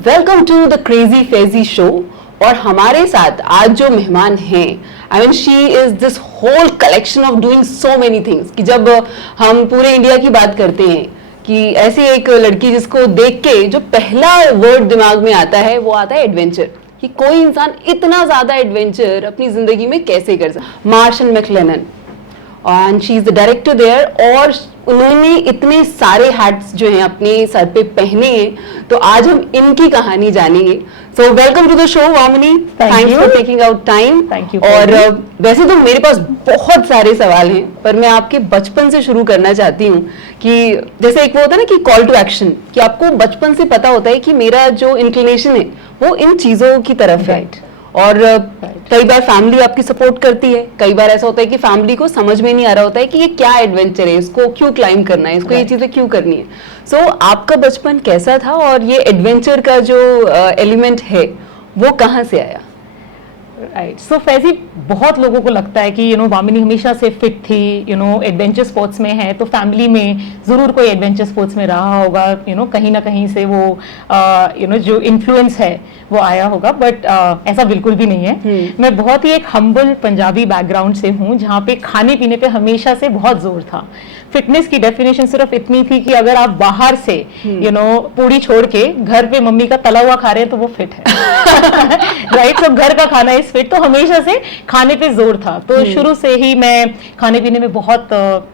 Welcome to the crazy Faizi show. और हमारे साथ आज जो मेहमान हैं, I mean she is this whole collection of doing so many things कि जब हम पूरे इंडिया की बात करते हैं कि ऐसी एक लड़की जिसको देख के जो पहला वर्ड दिमाग में आता है वो आता है एडवेंचर, कि कोई इंसान इतना ज्यादा एडवेंचर अपनी जिंदगी में कैसे कर सकता। Marshan McLennan, and she is the director there, और उन्होंने इतने सारे हैट्स जो हैं अपने सर पे पहने हैं, तो आज हम इनकी कहानी जानेंगे। So welcome to the show Vamini, thanks for taking out time. Thank you. और वैसे तो मेरे पास बहुत सारे सवाल हैं, पर मैं आपके बचपन से शुरू करना चाहती हूँ कि जैसे एक वो होता है ना कि कॉल टू एक्शन, कि आपको बचपन से पता होता है कि मेरा जो इंक्लिनेशन है वो इन चीजों की तरफ है। और कई बार फैमिली आपकी सपोर्ट करती है, कई बार ऐसा होता है कि फैमिली को समझ में नहीं आ रहा होता है कि ये क्या एडवेंचर है, इसको क्यों क्लाइंब करना है, इसको ये चीजें क्यों करनी है। सो आपका बचपन कैसा था और ये एडवेंचर का जो एलिमेंट है वो कहाँ से आया? राइट, सो फैजी, बहुत लोगों को लगता है कि वामिनी हमेशा से फिट थी, एडवेंचर स्पोर्ट्स में है, तो फैमिली में जरूर कोई एडवेंचर स्पोर्ट्स में रहा होगा, कहीं ना कहीं से वो जो इन्फ्लुएंस है वो आया होगा। बट ऐसा बिल्कुल भी नहीं है। मैं बहुत ही एक हम्बल पंजाबी बैकग्राउंड से हूँ, जहाँ पे खाने पीने पे हमेशा से बहुत जोर था। फिटनेस की डेफिनेशन सिर्फ इतनी थी कि अगर आप बाहर से पूड़ी छोड़ के घर पे मम्मी का तला हुआ खा रहे हैं तो वो फिट है। राइट, तो घर का खाना इज फिट, तो हमेशा से खाने पे जोर था। तो शुरू से ही मैं खाने पीने में बहुत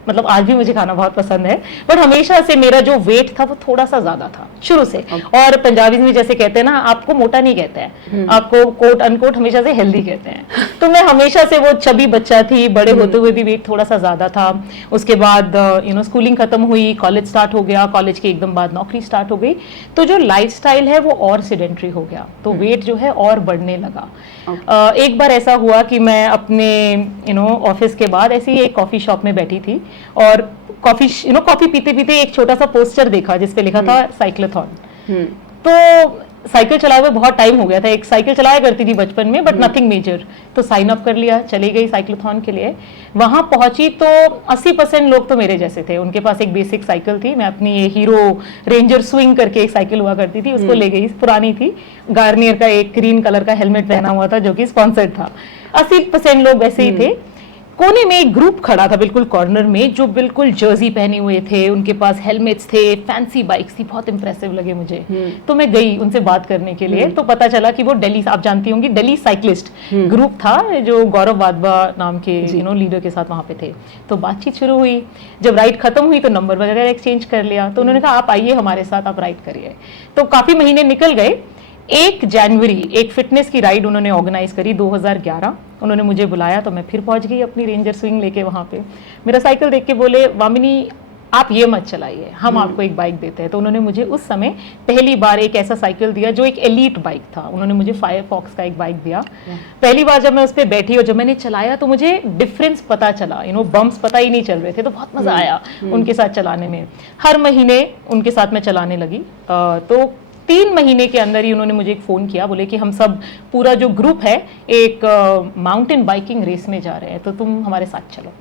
मतलब आज भी मुझे खाना बहुत पसंद है, बट हमेशा से मेरा जो वेट था वो थोड़ा सा ज्यादा था शुरू से। और पंजाबी में जैसे कहते हैं ना, आपको मोटा नहीं कहते हैं, आपको कोट अनकोट हमेशा से हेल्दी कहते हैं। तो मैं हमेशा से वो चबी बच्चा थी, बड़े होते हुए भी वेट थोड़ा सा ज्यादा था। उसके बाद स्कूलिंग खत्म हुई, कॉलेज स्टार्ट हो गया, कॉलेज के एकदम बाद नौकरी स्टार्ट हो गई, तो जो लाइफस्टाइल है वो और सेडेंट्री हो गया, तो वेट जो है और बढ़ने लगा। एक बार ऐसा हुआ कि मैं अपने ऑफिस के बाद ऐसे ही एक कॉफी शॉप में बैठी थी और कॉफी पीते पीते एक छोटा सा पोस्टर देखा जिसपे लिखा था साइक्लोथॉन। तो साइकिल चलाए हुए बहुत टाइम हो गया था, एक साइकिल चलाया करती थी बचपन में, बट नथिंग मेजर। तो साइन अप कर लिया, चली गई साइक्लोथॉन के लिए। वहां पहुंची तो 80% लोग तो मेरे जैसे थे, उनके पास एक बेसिक साइकिल थी। मैं अपनी ये हीरो रेंजर स्विंग करके एक साइकिल हुआ करती थी, उसको ले गई। पुरानी थी, गार्नियर का एक ग्रीन कलर का हेलमेट पहना हुआ था जो कि स्पॉन्सर्ड था। 80% लोग वैसे ही थे। कोने में एक ग्रुप खड़ा था बिल्कुल कॉर्नर में, जो बिल्कुल जर्सी पहने हुए थे, उनके पास हेलमेट्स थे, फैंसी बाइक्स थी, बहुत इंप्रेसिव लगे मुझे। तो मैं गई उनसे बात करने के लिए, तो पता चला कि वो दिल्ली, आप जानती होंगी, दिल्ली साइक्लिस्ट ग्रुप था, जो गौरव वाधवा नाम के लीडर के साथ वहां पे थे। तो बातचीत शुरू हुई। जब राइड खत्म हुई तो नंबर वगैरह एक्सचेंज कर लिया। तो उन्होंने कहा आप आइए हमारे साथ, आप राइड करिए। तो काफी महीने निकल गए। 1 जनवरी एक फिटनेस की राइड उन्होंने ऑर्गेनाइज करी 2011। उन्होंने मुझे बुलाया तो मैं फिर पहुंच गई अपनी रेंजर स्विंग लेके वहां पे। मेरा साइकिल देख के बोले, वामिनी आप ये मत चलाइए, हम आपको एक बाइक देते हैं। तो उन्होंने मुझे उस समय पहली बार एक ऐसा साइकिल दिया जो एक एलीट बाइक था। उन्होंने मुझे फायरफॉक्स का एक बाइक दिया। पहली बार जब मैं उस पर बैठी और जब मैंने चलाया तो मुझे डिफरेंस पता चला, बम्प्स पता ही नहीं चल रहे थे, तो बहुत मजा आया उनके साथ चलाने में। हर महीने उनके साथ मैं चलाने लगी। तो 3 महीने के अंदर ही उन्होंने मुझे एक फ़ोन किया, बोले कि हम सब पूरा जो ग्रुप है एक माउंटेन बाइकिंग रेस में जा रहे हैं, तो तुम हमारे साथ चलो।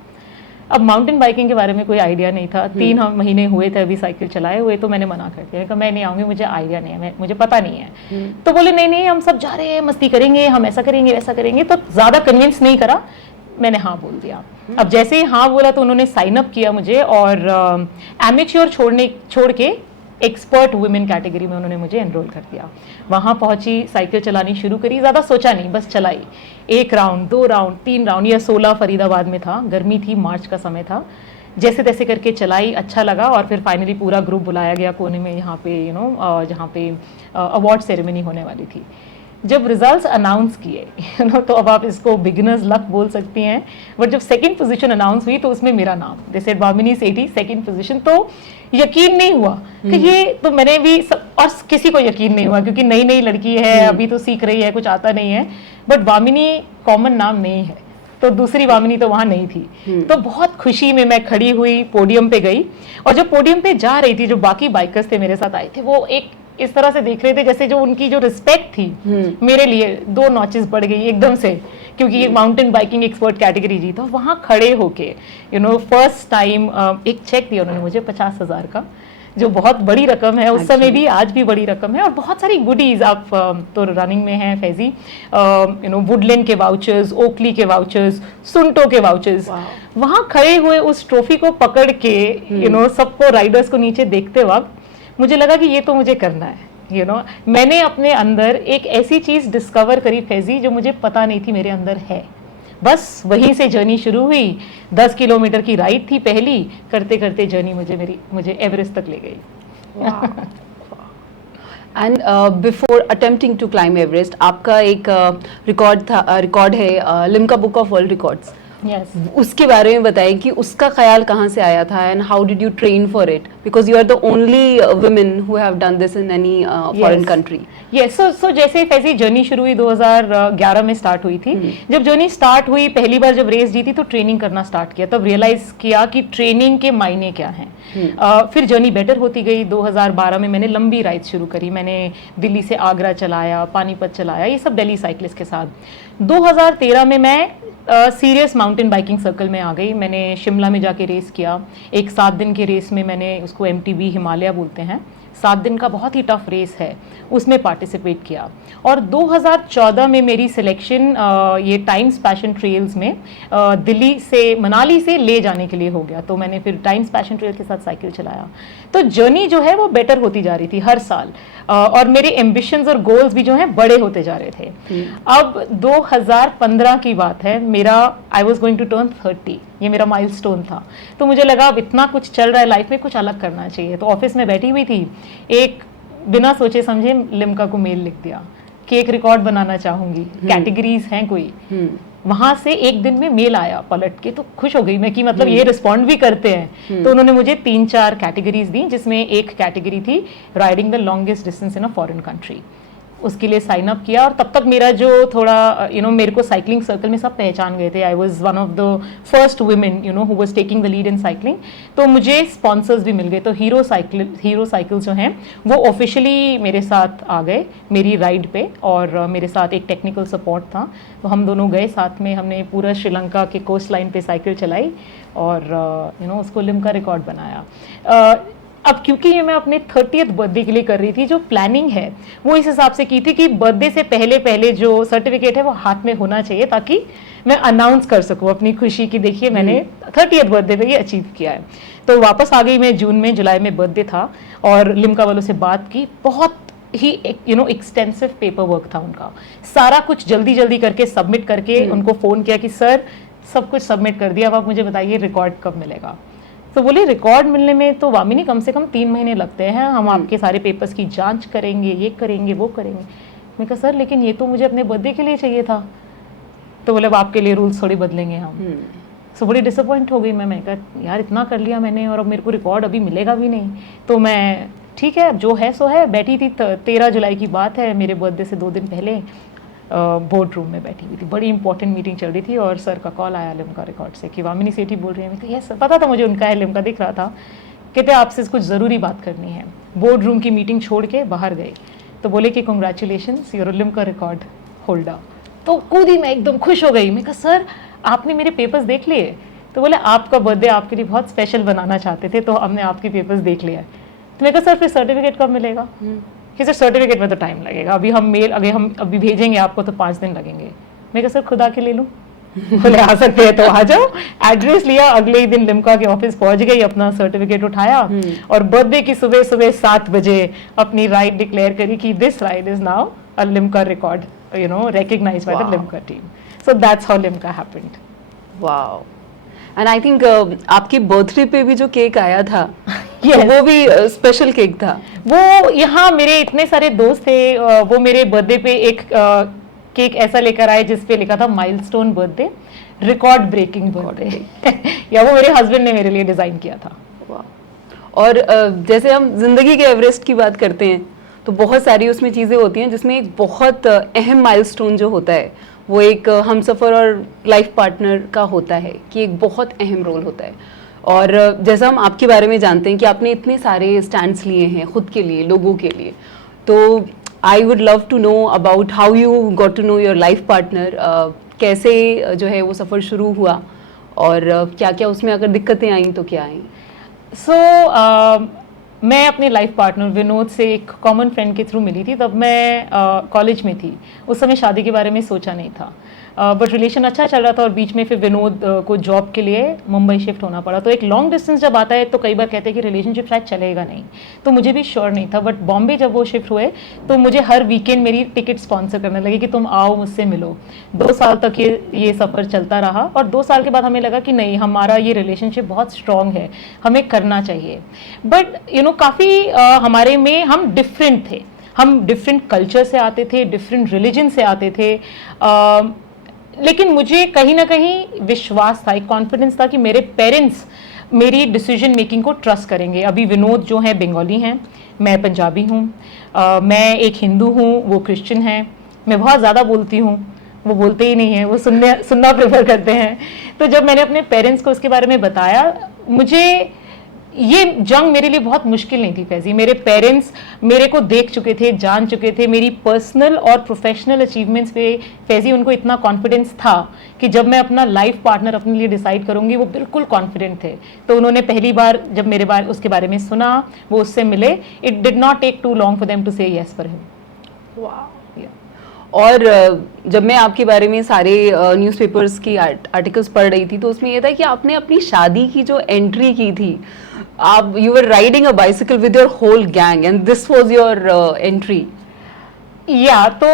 अब माउंटेन बाइकिंग के बारे में कोई आइडिया नहीं था। 3 महीने हुए थे अभी साइकिल चलाए हुए, तो मैंने मना कर दिया, कहा मैं नहीं आऊँगी, मुझे आइडिया नहीं है, मुझे पता नहीं है। तो बोले नहीं नहीं, हम सब जा रहे हैं, मस्ती करेंगे, हम ऐसा करेंगे वैसा करेंगे। तो ज़्यादा कन्विंस नहीं करा, मैंने हाँ बोल दिया। अब जैसे ही हाँ बोला तो उन्होंने साइन अप किया मुझे, और एमेच्योर छोड़ के एक्सपर्ट वुमेन कैटेगरी में उन्होंने मुझे एनरोल कर दिया। वहां पहुंची, साइकिल चलानी शुरू करी, ज़्यादा सोचा नहीं, बस चलाई। 1 राउंड, 2 राउंड, 3 राउंड। यह 16 फरीदाबाद में था, गर्मी थी, मार्च का समय था। जैसे तैसे करके चलाई, अच्छा लगा। और फिर फाइनली पूरा ग्रुप बुलाया गया कोने में, यहाँ पे जहाँ पे अवार्ड सेरेमनी होने वाली थी। जब रिजल्ट्स अनाउंस किए तो अब आप इसको बिगिनर्स लक बोल सकती हैं, बट जब सेकंड पोजीशन अनाउंस हुई तो उसमें मेरा नाम, जैसे वामिनी सेठी सेकंड पोजीशन, तो यकीन नहीं हुआ कि ये तो मैंने भी और किसी को यकीन नहीं हुआ, क्योंकि नई नई लड़की है, अभी तो सीख रही है, कुछ आता नहीं है। बट वामिनी कॉमन नाम नहीं है, तो दूसरी वामिनी तो वहां नहीं थी। तो बहुत खुशी में मैं खड़ी हुई, पोडियम पे गई, और जब पोडियम पे जा रही थी, जो बाकी बाइकर्स थे मेरे साथ आए थे, वो एक इस तरह से देख रहे थे जैसे जो उनकी जो रिस्पेक्ट थी मेरे लिए 2 नॉचेस बढ़ गई एकदम से, क्योंकि ये माउंटेन बाइकिंग एक्सपर्ट कैटेगरी जी था। वहां खड़े होके फर्स्ट टाइम एक चेक दिया उन्होंने मुझे 50,000 का, जो बहुत बड़ी रकम है, उस समय Actually. भी, आज भी बड़ी रकम है। और बहुत सारी गुडीज, आप तो रनिंग में हैं फैजी, वुडलैंड के वाउचर्स, ओकली के वाउचर्स, सुंटो के वाउचर्स, Wow. वहाँ खड़े हुए उस ट्रॉफी को पकड़ के सबको, राइडर्स को नीचे देखते वक्त मुझे लगा कि ये तो मुझे करना है। मैंने अपने अंदर एक ऐसी चीज डिस्कवर करी फैजी, जो मुझे पता नहीं थी मेरे अंदर है। बस वहीं से जर्नी शुरू हुई। 10 किलोमीटर की राइड थी पहली, करते करते जर्नी मुझे एवरेस्ट तक ले गई। And before attempting to climb Everest, आपका एक रिकॉर्ड है Limca book of world records. Yes. उसके बारे में बताएं कि उसका ख्याल कहाँ से आया था and how did you train for it, because you are the only women who have done this in any foreign country. Yes, so जैसे फैजी जर्नी शुरू हुई 2011 में स्टार्ट हुई थी। जब जर्नी स्टार्ट हुई, पहली बार जब रेस जीती तो ट्रेनिंग करना स्टार्ट किया, तब रियलाइज किया कि ट्रेनिंग के मायने क्या हैं। फिर जर्नी बेटर होती गई। 2012 में मैंने लंबी राइड शुरू करी। मैंने दिल्ली से आगरा चलाया, पानीपत चलाया, ये सब दिल्ली साइकिलिस्ट के साथ। 2013 में मैं सीरियस माउंटेन बाइकिंग सर्कल में आ गई। मैंने शिमला में जाके रेस किया। एक 7 दिन के रेस में, मैंने उसको MTB हिमालय बोलते हैं, 7 दिन का बहुत ही टफ रेस है, उसमें पार्टिसिपेट किया। और 2014 में मेरी सिलेक्शन ये टाइम्स पैशन ट्रेल्स में दिल्ली से, मनाली से ले जाने के लिए हो गया। तो मैंने फिर टाइम्स पैशन ट्रेल के साथ साइकिल चलाया। तो जर्नी जो है वो बेटर होती जा रही थी हर साल, और मेरे एम्बिशंस और गोल्स भी जो हैं बड़े होते जा रहे थे। अब 2015 की बात है, I was going to turn 30, ये मेरा माइलस्टोन था। तो मुझे लगा अब इतना कुछ चल रहा है लाइफ में, कुछ अलग करना चाहिए। तो ऑफिस में बैठी हुई थी, एक बिना सोचे समझे लिम्का को मेल लिख दिया कि एक रिकॉर्ड बनाना चाहूंगी, कैटेगरीज हैं कोई। वहां से एक दिन में मेल आया पलट के, तो खुश हो गई मैं कि मतलब ये रिस्पॉन्ड भी करते हैं। तो उन्होंने मुझे 3-4 कैटेगरीज दी, जिसमें एक कैटेगरी थी riding the longest distance in a foreign country. उसके लिए साइन अप किया। और तब तक मेरा जो थोड़ा मेरे को साइकिलिंग सर्कल में सब पहचान गए थे। I was one of the first women who was taking the lead in cycling. तो मुझे स्पॉन्सर्स भी मिल गए। तो हीरो साइकिल जो हैं वो ऑफिशियली मेरे साथ आ गए मेरी राइड पे, और मेरे साथ एक टेक्निकल सपोर्ट था। तो हम दोनों गए साथ में, हमने पूरा श्रीलंका के कोस्ट लाइन पे साइकिल चलाई और उसको लिम्का रिकॉर्ड बनाया। अब क्योंकि ये मैं अपने 30th बर्थडे के लिए कर रही थी, जो प्लानिंग है वो इस हिसाब से की थी कि बर्थडे से पहले जो सर्टिफिकेट है वो हाथ में होना चाहिए, ताकि मैं अनाउंस कर सकूं अपनी खुशी की, देखिए मैंने 30th बर्थडे पे ये अचीव किया है। तो वापस आ गई मैं जून में, जुलाई में बर्थडे था, और लिम्का वालों से बात की। बहुत ही एक्सटेंसिव पेपर वर्क था उनका, सारा कुछ जल्दी जल्दी करके सबमिट करके उनको फ़ोन किया कि सर सब कुछ सबमिट कर दिया, अब आप मुझे बताइए रिकॉर्ड कब मिलेगा। तो बोले रिकॉर्ड मिलने में तो वामिनी कम से कम 3 महीने लगते हैं, हम आपके सारे पेपर्स की जांच करेंगे, ये करेंगे वो करेंगे। मैं कहा सर लेकिन ये तो मुझे अपने बर्थडे के लिए चाहिए था। तो बोले अब आपके लिए रूल्स थोड़ी बदलेंगे हम। सो बड़ी डिसअपॉइंट हो गई मैं कहा यार इतना कर लिया मैंने और अब मेरे को रिकॉर्ड अभी मिलेगा भी नहीं। तो मैं ठीक है जो है सो है, बैठी थी। 13 जुलाई की बात है, मेरे बर्थडे से 2 दिन पहले बोर्ड रूम में बैठी हुई थी, बड़ी इंपॉर्टेंट मीटिंग चल रही थी, और सर का कॉल आया लिम्का रिकॉर्ड से कि वामिनी सेठी बोल रही है। मैं कहा यस सर, पता था मुझे उनका है, लिम्का दिख रहा था। कहते आपसे कुछ ज़रूरी बात करनी है। बोर्ड रूम की मीटिंग छोड़ के बाहर गए तो बोले कि congratulations your Limca record holder. तो कूदी मैं एकदम खुश हो गई। मैं कहा सर आपने मेरे पेपर्स देख लिए? तो बोले आपका बर्थडे आपके लिए बहुत स्पेशल बनाना चाहते थे, तो हमने आपके पेपर्स देख लिया। तो मैं कहा सर फिर सर्टिफिकेट कब मिलेगा? कि सर सर्टिफिकेट में तो टाइम लगेगा, हम अभी भेजेंगे आपको तो 5 दिन लगेंगे। मैं कहा सर खुदा के ले लूँ? बोले आ सकते हैं तो आ जाओ। एड्रेस लिया, अगले ही दिन लिम्का के ऑफिस पहुंच गई, अपना सर्टिफिकेट उठाया और बर्थडे की सुबह 7 बजे अपनी राइड डिक्लेयर करी कि this ride is now a Limca record, recognized by the Limca team. So that's how Limca happened. Wow. And I think आपकी बर्थडे पे भी जो केक आया था Yes. वो भी स्पेशल केक था। वो यहाँ मेरे इतने सारे दोस्त थे, वो मेरे बर्थडे पे एक केक ऐसा लेकर आए जिसपे लिखा था milestone birthday, record breaking birthday. या वो मेरे हस्बैंड ने मेरे लिए डिजाइन किया था। और जैसे हम जिंदगी के एवरेस्ट की बात करते हैं तो बहुत सारी उसमें चीज़ें होती हैं, जिसमें एक बहुत अहम माइलस्टोन जो होता है वो एक हमसफ़र और लाइफ पार्टनर का होता है कि एक बहुत अहम रोल होता है। और जैसा हम आपके बारे में जानते हैं कि आपने इतने सारे स्टैंड्स लिए हैं खुद के लिए, लोगों के लिए, तो I would love to know about how you got to know your life partner. कैसे जो है वो सफ़र शुरू हुआ और क्या क्या उसमें अगर दिक्कतें आई तो क्या आई? So मैं अपने लाइफ पार्टनर विनोद से एक कॉमन फ्रेंड के थ्रू मिली थी। तब मैं कॉलेज में थी, उस समय शादी के बारे में सोचा नहीं था, बट रिलेशन अच्छा चल रहा था और बीच में फिर विनोद को जॉब के लिए मुंबई शिफ्ट होना पड़ा। तो एक लॉन्ग डिस्टेंस जब आता है तो कई बार कहते हैं कि रिलेशनशिप शायद चलेगा नहीं, तो मुझे भी श्योर नहीं था। बट बॉम्बे जब वो शिफ्ट हुए तो मुझे हर वीकेंड मेरी टिकट स्पॉन्सर करने लगे कि तुम आओ मुझसे मिलो। 2 साल तक ये सफ़र चलता रहा और 2 साल के बाद हमें लगा कि नहीं, हमारा ये रिलेशनशिप बहुत स्ट्रांग है, हमें करना चाहिए। बट काफ़ी हमारे में हम डिफरेंट थे, हम डिफरेंट कल्चर से आते थे, डिफरेंट रिलीजन से आते थे, लेकिन मुझे कहीं ना कहीं विश्वास था, एक कॉन्फिडेंस था कि मेरे पेरेंट्स मेरी डिसीजन मेकिंग को ट्रस्ट करेंगे। अभी विनोद जो है बंगाली हैं, मैं पंजाबी हूँ, मैं एक हिंदू हूँ, वो क्रिश्चियन है। मैं बहुत ज़्यादा बोलती हूँ, वो बोलते ही नहीं हैं, वो सुनना प्रेफर करते हैं। तो जब मैंने अपने पेरेंट्स को उसके बारे में बताया, मुझे ये जंग मेरे लिए बहुत मुश्किल नहीं थी फैजी। मेरे पेरेंट्स मेरे को देख चुके थे, जान चुके थे, मेरी पर्सनल और प्रोफेशनल अचीवमेंट्स पे फैजी उनको इतना कॉन्फिडेंस था कि जब मैं अपना लाइफ पार्टनर अपने लिए डिसाइड करूंगी, वो बिल्कुल कॉन्फिडेंट थे। तो उन्होंने पहली बार जब उसके बारे में सुना, वो उससे मिले, it did not take too long for them to say yes for him. वाह। और जब मैं आपके बारे में सारे न्यूज़पेपर्स की आर्टिकल्स पढ़ रही थी तो उसमें ये था कि आपने अपनी शादी की जो एंट्री की थी, आप you were riding a bicycle with your whole gang and this was your entry. या तो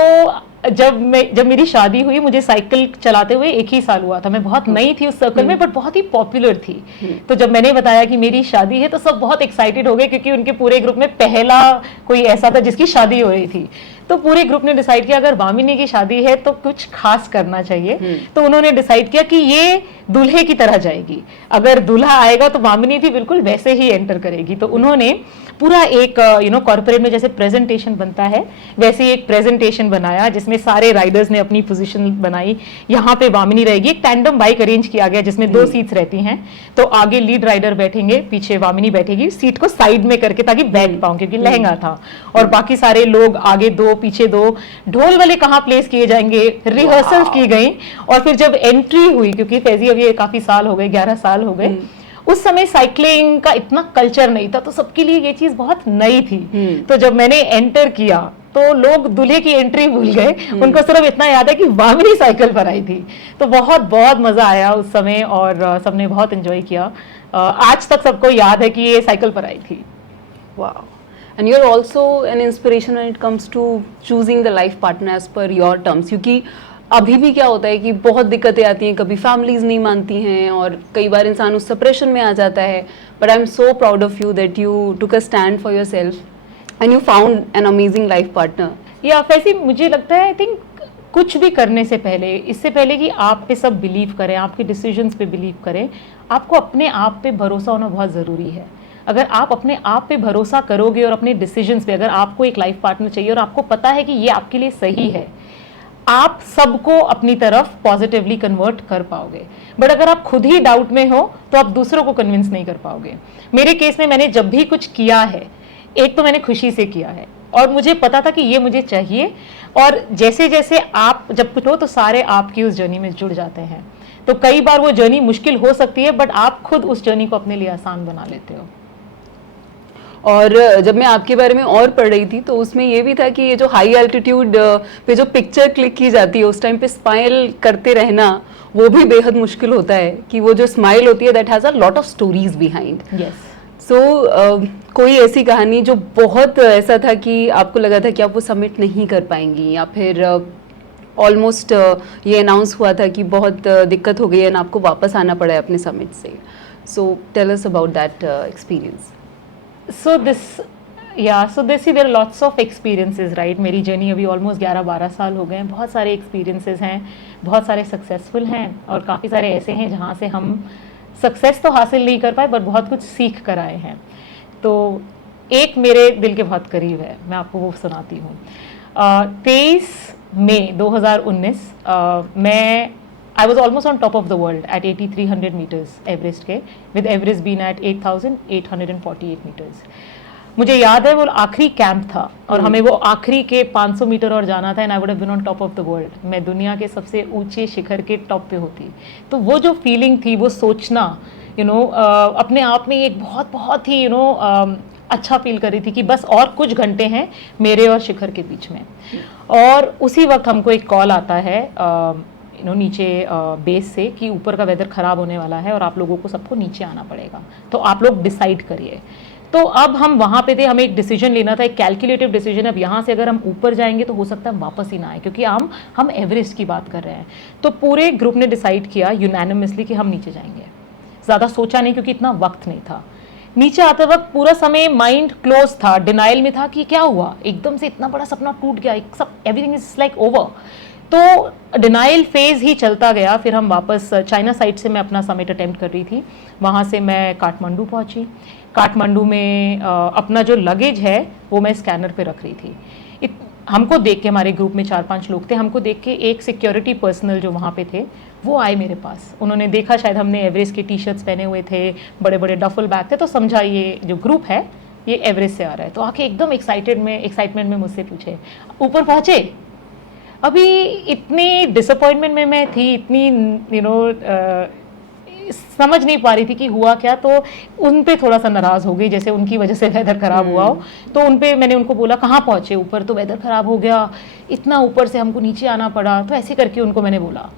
जब मेरी शादी हुई, मुझे साइकिल चलाते हुए 1 ही साल हुआ था। मैं बहुत नई थी उस सर्कल में, बट बहुत ही पॉपुलर थी। तो जब मैंने बताया कि मेरी शादी है तो सब बहुत एक्साइटेड हो गए, क्योंकि उनके पूरे ग्रुप में पहला कोई ऐसा था जिसकी शादी हो रही थी। तो पूरे ग्रुप ने डिसाइड किया अगर वामिनी की शादी है तो कुछ खास करना चाहिए। तो उन्होंने डिसाइड किया कि ये दूल्हे की तरह जाएगी, अगर दूल्हा आएगा तो वामिनी भी बिल्कुल वैसे ही एंटर करेगी। तो उन्होंने पूरा एक कॉर्पोरेट में जैसे प्रेजेंटेशन बनता है वैसे एक प्रेजेंटेशन बनाया, जिसमें सारे राइडर्स ने अपनी पोजीशन बनाई। यहाँ पे वामिनी रहेगी, एक टैंडम बाइक अरेंज किया गया जिसमें 2 सीट्स रहती हैं। तो आगे लीड राइडर बैठेंगे, पीछे वामिनी बैठेगी, सीट को साइड में करके ताकि बैठ पाऊं, क्योंकि लहंगा था। और बाकी सारे लोग आगे 2 पीछे 2। ढोल वाले कहाँ प्लेस किए जाएंगे, रिहर्सल की गई। और फिर जब एंट्री हुई, क्योंकि फैजी अब ये काफी साल हो गए, 11 साल हो गए, उस समय साइकिलिंग का इतना कल्चर नहीं था, तो सबके लिए ये चीज बहुत नई थी। तो जब मैंने एंटर किया तो लोग दूल्हे की एंट्री भूल गए, उनको सिर्फ इतना याद है कि वामिनी साइकिल पर आई थी। तो बहुत बहुत मजा आया उस समय और सबने बहुत एंजॉय किया। आज तक सबको याद है कि ये साइकिल पर आई थी। वाह। And you're also an inspiration when it comes to choosing the life partner as per your terms, क्योंकि अभी भी क्या होता है कि बहुत दिक्कतें आती हैं, कभी फैमिलीज नहीं मानती हैं और कई बार इंसान उस सेपरेशन में आ जाता है। But I am so proud of you that you took a stand for yourself and you found an amazing life partner. या वैसे मुझे लगता है, आई थिंक कुछ भी करने से पहले, इससे पहले कि आप पे सब बिलीव करें, आपके डिसीजंस पे बिलीव करें, आपको अपने आप पे भरोसा होना बहुत ज़रूरी है। अगर आप अपने आप पे भरोसा करोगे और अपने डिसीजंस पे, अगर आपको एक लाइफ पार्टनर चाहिए और आपको पता है कि ये आपके लिए सही है, आप सबको अपनी तरफ पॉजिटिवली कन्वर्ट कर पाओगे। बट अगर आप खुद ही डाउट में हो तो आप दूसरों को कन्विंस नहीं कर पाओगे। मेरे केस में मैंने जब भी कुछ किया है, एक तो मैंने खुशी से किया है और मुझे पता था कि ये मुझे चाहिए, और जैसे जैसे आप जब कुछ हो तो सारे आपकी उस जर्नी में जुड़ जाते हैं। तो कई बार वो जर्नी मुश्किल हो सकती है, बट आप खुद उस जर्नी को अपने लिए आसान बना लेते हो। और जब मैं आपके बारे में और पढ़ रही थी तो उसमें ये भी था कि ये जो हाई एल्टीट्यूड पे जो पिक्चर क्लिक की जाती है, उस टाइम पे स्माइल करते रहना वो भी बेहद मुश्किल होता है, कि वो जो स्माइल होती है that has a lot of stories behind. So कोई ऐसी कहानी जो बहुत ऐसा था कि आपको लगा था कि आप वो सबमिट नहीं कर पाएंगी, या फिर ऑलमोस्ट ये अनाउंस हुआ था कि बहुत दिक्कत हो गई है और आपको वापस आना पड़ा है अपने समिट से। So tell us about that experience. So there are lots of experiences, right? मेरी जर्नी अभी ऑलमोस्ट 11-12 साल हो गए हैं। बहुत सारे एक्सपीरियंसेस हैं, बहुत सारे सक्सेसफुल हैं और काफ़ी सारे ऐसे हैं जहाँ से हम सक्सेस तो हासिल नहीं कर पाए बट बहुत कुछ सीख कर आए हैं। तो एक मेरे दिल के बहुत करीब है, मैं आपको वो सुनाती हूँ। 23 मई 2019 मैं I was almost on top of the world at 8300 meters Everest के, with Everest been at 8848 meters। मुझे याद है वो आखिरी कैंप था और हमें वो आखिरी के 500 मीटर और जाना था, and I would have been on top of the world. मैं दुनिया के सबसे ऊंचे शिखर के टॉप पे होती। तो वो जो फीलिंग थी, वो सोचना अपने आप में एक बहुत बहुत ही अच्छा फील कर रही थी कि बस और कुछ घंटे हैं मेरे और शिखर के बीच में। और उसी वक्त हमको एक कॉल आता है नीचे बेस से कि ऊपर का वेदर ख़राब होने वाला है और आप लोगों को सबको नीचे आना पड़ेगा, तो आप लोग डिसाइड करिए। तो अब हम वहाँ पे थे, हमें एक डिसीजन लेना था, एक कैलकुलेटिव डिसीजन। अब यहाँ से अगर हम ऊपर जाएंगे तो हो सकता है वापस ही ना आए, क्योंकि हम एवरेस्ट की बात कर रहे हैं। तो पूरे ग्रुप ने डिसाइड किया यूनानिमसली कि हम नीचे जाएंगे। ज़्यादा सोचा नहीं, क्योंकि इतना वक्त नहीं था। नीचे आते वक्त पूरा समय माइंड क्लोज था, डिनाइल में था कि क्या हुआ, एकदम से इतना बड़ा सपना टूट गया, एक सब एवरीथिंग इज लाइक ओवर। तो डिनाइल फेज ही चलता गया। फिर हम वापस चाइना साइड से मैं अपना समिट अटेम्प्ट कर रही थी, वहाँ से मैं काठमांडू पहुँची। काठमांडू में अपना जो लगेज है वो मैं स्कैनर पे रख रही थी। हमको देख के, हमारे ग्रुप में 4-5 लोग थे, हमको देख के एक सिक्योरिटी पर्सनल जो वहाँ पे थे वो आए मेरे पास। उन्होंने देखा शायद हमने एवरेस्ट के टी शर्ट्स पहने हुए थे, बड़े बड़े डफल बैग थे, तो समझा ये जो ग्रुप है ये एवरेस्ट से आ रहा है। तो आके एकदम एक्साइटमेंट में मुझसे पूछे ऊपर पहुँचे। अभी इतनी डिसअपॉइंटमेंट में मैं थी, इतनी समझ नहीं पा रही थी कि हुआ क्या। तो उन पे थोड़ा सा नाराज़ हो गई, जैसे उनकी वजह से वेदर ख़राब हुआ हो। तो मैंने उनको बोला कहाँ पहुँचे ऊपर, तो वेदर ख़राब हो गया, इतना ऊपर से हमको नीचे आना पड़ा। तो ऐसे करके उनको मैंने बोला,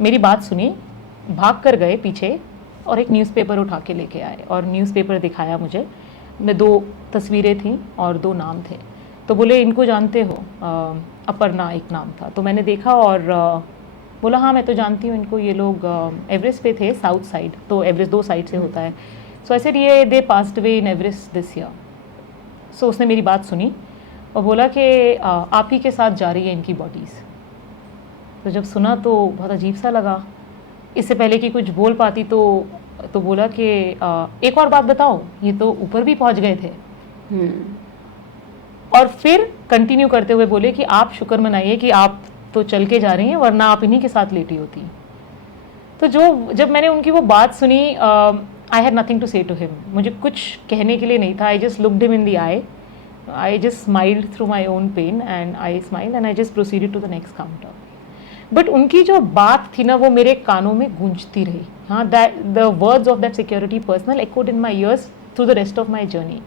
मेरी बात सुनी, भाग कर गए पीछे और एक न्यूज़पेपर उठा के लेके आए और न्यूज़पेपर दिखाया मुझे। मैं 2 तस्वीरें थीं और 2 नाम थे। तो बोले इनको जानते हो, अपर्णा एक नाम था। तो मैंने देखा और बोला हाँ मैं तो जानती हूँ इनको, ये लोग एवरेस्ट पे थे साउथ साइड, तो एवरेस्ट 2 साइड से होता है। सो आई सेड ये they passed away in Everest this year. So उसने मेरी बात सुनी और बोला कि आप ही के साथ जा रही है इनकी बॉडीज़। तो जब सुना तो बहुत अजीब सा लगा। इससे पहले कि कुछ बोल पाती तो बोला कि एक और बात बताओ, ये तो ऊपर भी पहुँच गए थे। और फिर कंटिन्यू करते हुए बोले कि आप शुक्र मनाइए कि आप तो चल के जा रही हैं, वरना आप इन्हीं के साथ लेटी होती। तो जब मैंने उनकी वो बात सुनी, I had nothing to say to him. मुझे कुछ कहने के लिए नहीं था। I just looked him in the eye, I just smiled through my own pain and I smiled and I just proceeded to the next counter. But उनकी जो बात थी ना, वो मेरे कानों में गूंजती रही। हाँ, that the words of that security personal echoed in my ears through the rest of my journey.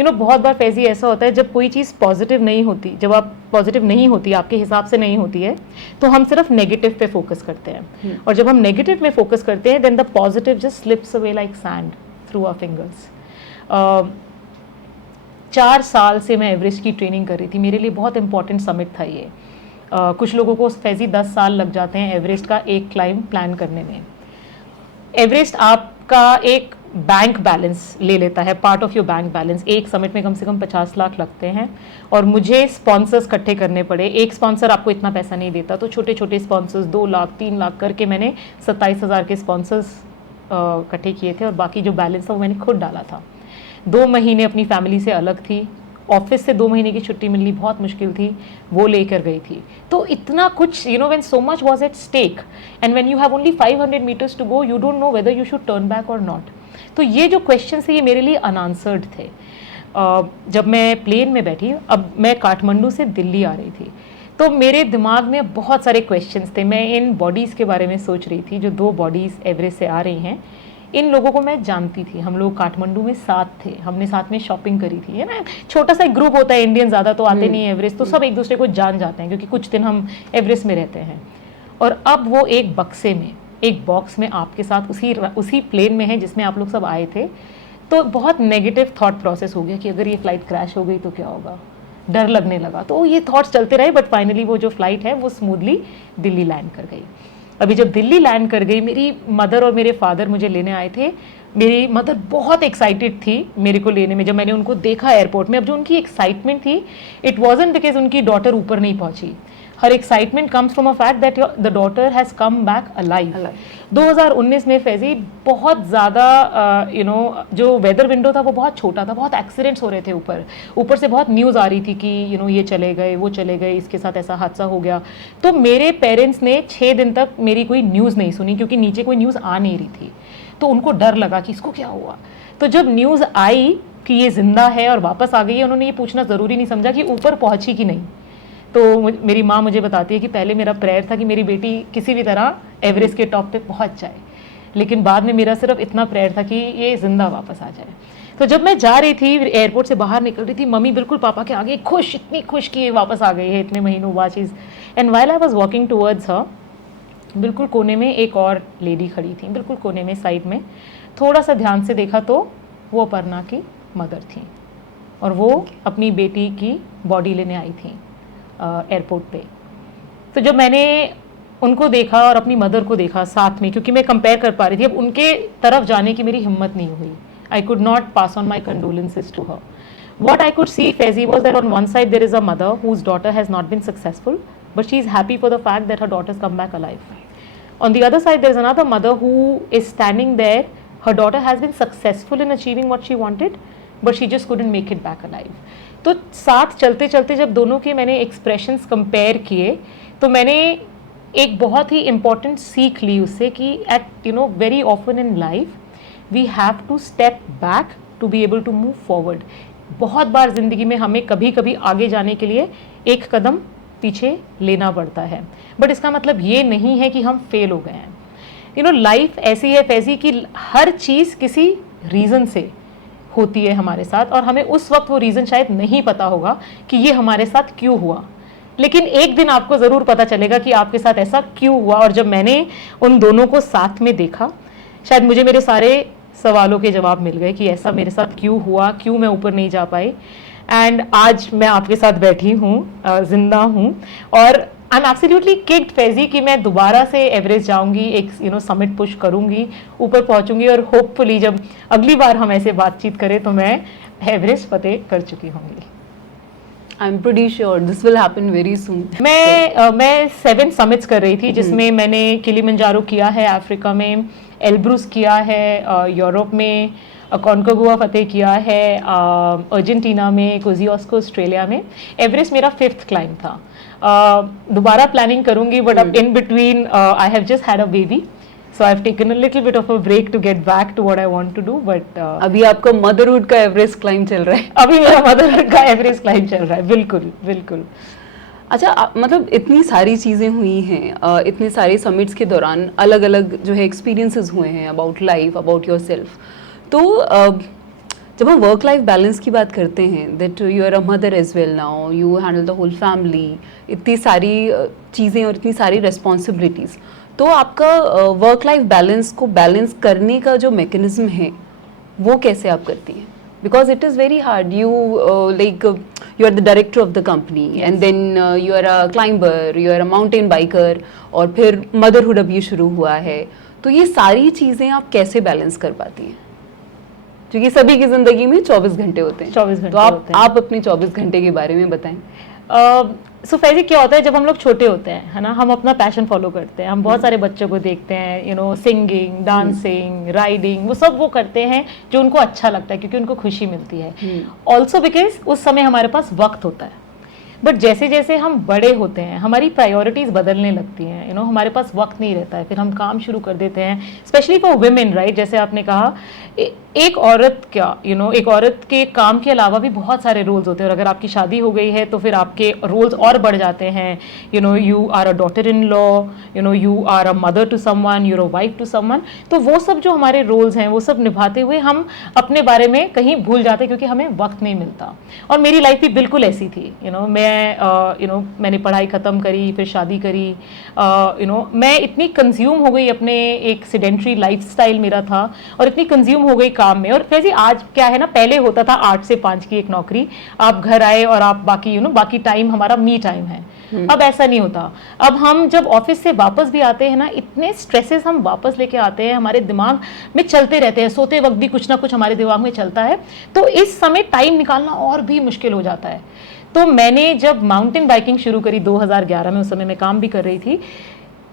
बहुत बार फैजी ऐसा होता है, जब कोई चीज़ पॉजिटिव नहीं होती, जब आप पॉजिटिव नहीं होती, आपके हिसाब से नहीं होती है, तो हम सिर्फ नेगेटिव पे फोकस करते हैं। और जब हम नेगेटिव में फोकस करते हैं, then the positive just slips away like sand through our fingers. 4 साल से मैं एवरेस्ट की ट्रेनिंग कर रही थी। मेरे लिए बहुत इंपॉर्टेंट समिट था ये। कुछ लोगों को फैजी 10 साल लग जाते हैं एवरेस्ट का एक क्लाइंब प्लान करने में। एवरेस्ट आपका एक बैंक बैलेंस ले लेता है, part of your bank balance. एक समिट में कम से कम 50 लाख लगते हैं और मुझे स्पॉन्सर्स इकट्ठे करने पड़े। एक स्पॉन्सर आपको इतना पैसा नहीं देता, तो छोटे छोटे स्पॉन्सर्स 2 लाख 3 लाख करके मैंने 27,000 के स्पॉन्सर्स इकट्ठे किए थे और बाकी जो बैलेंस था वो मैंने खुद डाला था। 2 महीने अपनी फैमिली से अलग थी, ऑफिस से 2 महीने की छुट्टी मिलनी बहुत मुश्किल थी, वो लेकर गई थी। तो इतना कुछ, when so much was at stake and when you have only 500 metres to go, you don't know whether you should turn back और नॉट। तो ये जो क्वेश्चन थे ये मेरे लिए अनआंसर्ड थे। जब मैं प्लेन में बैठी, अब मैं काठमांडू से दिल्ली आ रही थी, तो मेरे दिमाग में बहुत सारे क्वेश्चंस थे। मैं इन बॉडीज़ के बारे में सोच रही थी, जो 2 बॉडीज़ एवरेस्ट से आ रही हैं। इन लोगों को मैं जानती थी, हम लोग काठमांडू में साथ थे, हमने साथ में शॉपिंग करी थी, है ना। छोटा सा एक ग्रुप होता है, इंडियन ज़्यादा तो आते नहीं है एवरेस्ट, तो सब एक दूसरे को जान जाते हैं क्योंकि कुछ दिन हम एवरेस्ट में रहते हैं। और अब वो एक बक्से में, एक बॉक्स में आपके साथ उसी प्लेन में है जिसमें आप लोग सब आए थे। तो बहुत नेगेटिव थॉट प्रोसेस हो गया कि अगर ये फ्लाइट क्रैश हो गई तो क्या होगा, डर लगने लगा। तो ये थॉट्स चलते रहे, बट फाइनली वो जो फ्लाइट है वो स्मूथली दिल्ली लैंड कर गई। अभी जब दिल्ली लैंड कर गई, मेरी मदर और मेरे फादर मुझे लेने आए थे। मेरी मदर बहुत एक्साइटेड थी मेरे को लेने में। जब मैंने उनको देखा एयरपोर्ट में, अब जो उनकी एक्साइटमेंट थी, इट वाजंट बिकॉज उनकी डॉटर ऊपर नहीं पहुंची। Her excitement comes from a fact that the daughter has come back alive. 2019 में फैजी बहुत ज़्यादा जो वेदर विंडो था वो बहुत छोटा था, बहुत एक्सीडेंट्स हो रहे थे। ऊपर से बहुत न्यूज़ आ रही थी कि ये चले गए, वो चले गए, इसके साथ ऐसा हादसा हो गया। तो मेरे पेरेंट्स ने 6 दिन तक मेरी कोई न्यूज़ नहीं सुनी, क्योंकि नीचे कोई न्यूज़ आ नहीं रही थी। तो उनको डर लगा कि इसको क्या हुआ। तो जब न्यूज़ आई कि ये जिंदा है और वापस आ गई है, उन्होंने ये पूछना ज़रूरी नहीं समझा कि ऊपर पहुँची कि नहीं। तो मेरी माँ मुझे बताती है कि पहले मेरा प्रेयर था कि मेरी बेटी किसी भी तरह एवरेस्ट के टॉप पे पहुँच जाए, लेकिन बाद में मेरा सिर्फ इतना प्रेयर था कि ये जिंदा वापस आ जाए। तो जब मैं जा रही थी, एयरपोर्ट से बाहर निकल रही थी, मम्मी बिल्कुल पापा के आगे खुश, इतनी खुश कि ये वापस आ गई है इतने महीनों बाद चीज़। And while I was walking towards her, बिल्कुल कोने में एक और लेडी खड़ी थी, बिल्कुल कोने में साइड में। थोड़ा सा ध्यान से देखा तो वो अपर्णा की मदर थी, और वो अपनी बेटी की बॉडी लेने आई थी एयरपोर्ट पे। तो जब मैंने उनको देखा और अपनी मदर को देखा साथ में, क्योंकि मैं कंपेयर कर पा रही थी, अब उनके तरफ जाने की मेरी हिम्मत नहीं हुई। I could not pass on my condolences to her. What I could see, Faizi, was that on one side there is a mother whose daughter has not been successful, but she is happy for the fact that her daughter's come back alive. On the other side, there is another mother who is standing there. Her daughter has been successful in achieving what she wanted, but she just couldn't make it back alive. तो साथ चलते चलते जब दोनों के मैंने expressions compare किए, तो मैंने एक बहुत ही इम्पॉर्टेंट सीख ली उससे कि at very often in life we have to step back to be able to move forward. बहुत बार ज़िंदगी में हमें कभी कभी आगे जाने के लिए एक कदम पीछे लेना पड़ता है, बट इसका मतलब ये नहीं है कि हम फेल हो गए हैं। लाइफ ऐसी है फैजी कि हर चीज़ किसी रीज़न से होती है हमारे साथ, और हमें उस वक्त वो रीज़न शायद नहीं पता होगा कि ये हमारे साथ क्यों हुआ, लेकिन एक दिन आपको ज़रूर पता चलेगा कि आपके साथ ऐसा क्यों हुआ। और जब मैंने उन दोनों को साथ में देखा, शायद मुझे मेरे सारे सवालों के जवाब मिल गए कि ऐसा मेरे साथ क्यों हुआ, क्यों मैं ऊपर नहीं जा पाई। एंड आज मैं आपके साथ बैठी हूँ, जिंदा हूँ, और I am absolutely kicked Faizi कि मैं दोबारा से एवरेस्ट जाऊंगी, एक समिट पुश करूंगी, ऊपर पहुंचूंगी, और होपफुली जब अगली बार हम ऐसे बातचीत करें तो मैं एवरेस्ट फतेह कर चुकी होंगी। I'm pretty sure this will happen very soon. मैं 7 समिट्स कर रही थी, जिसमें मैंने किलिमंजारो किया है अफ्रीका में, एल्ब्रूस किया है यूरोप में, कॉन्कागुआ फतेह किया है अर्जेंटीना में, कोजियोस्को ऑस्ट्रेलिया में। एवरेस्ट मेरा 5th क्लाइंब था। दोबारा प्लानिंग करूंगी, बट अब in between I have just had a baby, so I've taken a little bit of a break to get back to what I want to do, but अभी आपका motherhood का Everest climb चल रहा है। अभी मेरा motherhood का Everest climb चल रहा है, बिल्कुल बिल्कुल। अच्छा, मतलब इतनी सारी चीज़ें हुई हैं, इतने सारे समिट्स के दौरान अलग अलग जो है एक्सपीरियंसेस हुए हैं about life, about your self. तो जब हम वर्क लाइफ बैलेंस की बात करते हैं, that you are a mother as well now, you handle the whole family, इतनी सारी चीज़ें और इतनी सारी रिस्पॉन्सिबिलिटीज़, तो आपका वर्क लाइफ बैलेंस को बैलेंस करने का जो मैकेनिज्म है वो कैसे आप करती हैं? Because it is very hard, you like you are the director of the company, and then you are a climber, you are a mountain biker, और फिर मदरहुड अभी शुरू हुआ है। तो ये सारी चीज़ें आप कैसे बैलेंस कर पाती हैं? क्योंकि सभी की ज़िंदगी में 24 घंटे होते हैं। 24 घंटे तो होते हैं। आप अपने 24 घंटे के बारे में बताएं। सो फैजी क्या होता है, जब हम लोग छोटे होते हैं, है ना, हम अपना पैशन फॉलो करते हैं, हम बहुत सारे बच्चों को देखते हैं, सिंगिंग, डांसिंग, राइडिंग, वो सब वो करते हैं जो उनको अच्छा लगता है, क्योंकि उनको खुशी मिलती है। ऑल्सो बिकॉज उस समय हमारे पास वक्त होता है। बट जैसे जैसे हम बड़े होते हैं, हमारी प्रायोरिटीज़ बदलने लगती हैं, हमारे पास वक्त नहीं रहता है, फिर हम काम शुरू कर देते हैं, स्पेशली फॉर वुमेन, राइट। जैसे आपने कहा, एक औरत क्या एक औरत के काम के अलावा भी बहुत सारे रोल्स होते हैं, और अगर आपकी शादी हो गई है तो फिर आपके रोल्स और बढ़ जाते हैं। You are a daughter in law, you are a mother to someone, you are a wife to someone. तो वो सब जो हमारे रोल्स हैं, वो सब निभाते हुए हम अपने बारे में कहीं भूल जाते हैं, क्योंकि हमें वक्त नहीं मिलता। और मेरी लाइफ भी बिल्कुल ऐसी थी। मैंने पढ़ाई ख़त्म करी, फिर शादी करी, मैं इतनी कंज्यूम हो गई, अपने एक सेडेंट्री लाइफस्टाइल मेरा था, और इतनी कंज्यूम हो गई काम में। और वैसे आज क्या है ना, पहले होता था 8 से 5 की एक नौकरी, आप घर आए और आप बाकी बाकी टाइम हमारा मी टाइम है। अब ऐसा नहीं होता। अब हम जब ऑफिस से वापस भी आते हैं ना, इतने स्ट्रेसेस हम वापस लेके आते हैं, हमारे दिमाग में चलते रहते हैं, सोते वक्त भी कुछ ना कुछ हमारे दिमाग में चलता है, तो इस समय टाइम निकालना और भी मुश्किल हो जाता है। तो मैंने जब माउंटेन बाइकिंग शुरू करी 2011 में, उस समय मैं काम भी कर रही थी,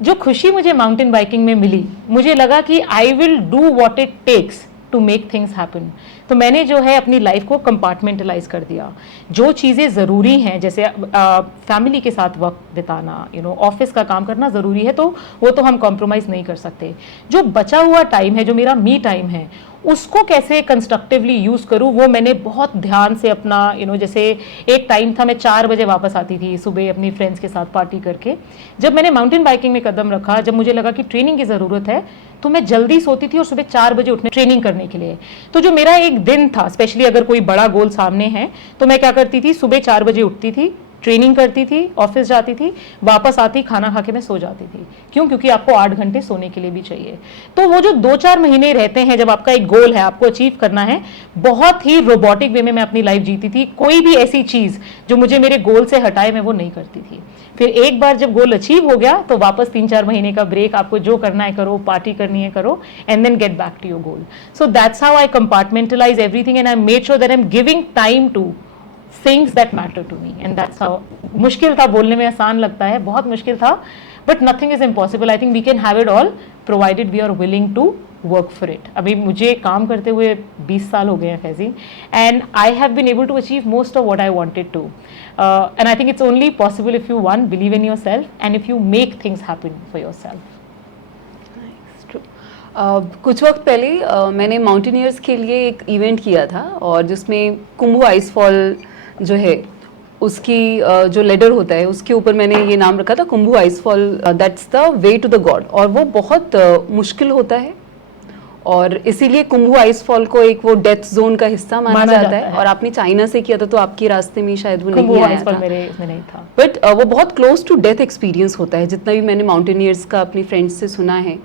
जो खुशी मुझे माउंटेन बाइकिंग में मिली, मुझे लगा कि I will do what it takes to make things happen. तो मैंने जो है अपनी लाइफ को कंपार्टमेंटलाइज कर दिया। जो चीज़ें ज़रूरी हैं, जैसे फैमिली के साथ वक्त बिताना, ऑफिस का काम करना ज़रूरी है, तो वो तो हम कॉम्प्रोमाइज़ नहीं कर सकते। जो बचा हुआ टाइम है, जो मेरा मी टाइम है, उसको कैसे कंस्ट्रक्टिवली यूज करूँ वो मैंने बहुत ध्यान से अपना जैसे एक टाइम था मैं 4 बजे वापस आती थी सुबह अपनी फ्रेंड्स के साथ पार्टी करके। जब मैंने माउंटेन बाइकिंग में कदम रखा, जब मुझे लगा कि ट्रेनिंग की ज़रूरत है, तो मैं जल्दी सोती थी और सुबह 4 बजे उठने ट्रेनिंग करने के लिए। तो जो मेरा एक दिन था, स्पेशली अगर कोई बड़ा गोल सामने है, तो मैं क्या करती थी, सुबह 4 बजे उठती थी, ट्रेनिंग करती थी, ऑफिस जाती थी, वापस आती, खाना खा के मैं सो जाती थी। क्यों? क्योंकि आपको 8 घंटे सोने के लिए भी चाहिए। तो वो जो 2-4 महीने रहते हैं, जब आपका एक गोल है, आपको अचीव करना है, बहुत ही रोबोटिक वे में मैं अपनी लाइफ जीती थी। कोई भी ऐसी चीज जो मुझे मेरे गोल से हटाए, मैं वो नहीं करती थी। फिर एक बार जब गोल अचीव हो गया, तो वापस 3-4 महीने का ब्रेक, आपको जो करना है करो, पार्टी करनी है करो, and then get back to your goal. So that's how I compartmentalise everything and I made sure that I am giving time to things that matter to me, and that's how। मुश्किल था, बोलने में आसान लगता है, बहुत मुश्किल था, but nothing is impossible। I think we can have it all provided we are willing to work for it। अभी मुझे काम करते हुए 20 साल हो गए हैं Faizi, and I have been able to achieve most of what I wanted to, and I think it's only possible if you one believe in yourself and if you make things happen for yourself। कुछ वक्त पहले मैंने mountaineers के लिए एक event किया था, और जिसमें कुंभू आइसफॉल जो है उसकी जो लेडर होता है उसके ऊपर मैंने ये नाम रखा था, Khumbu icefall that's the way to the god. और वो बहुत मुश्किल होता है, और इसीलिए कुंभू आइसफॉल को एक वो डेथ जोन का हिस्सा माना जाता है। और आपने चाइना से किया था, तो आपके रास्ते में शायद वो नहीं आया था, मेरे इसमें नहीं था। बट वो बहुत क्लोज टू डेथ एक्सपीरियंस होता है, जितना भी मैंने माउंटेनियर्स का अपनी फ्रेंड्स से सुना है।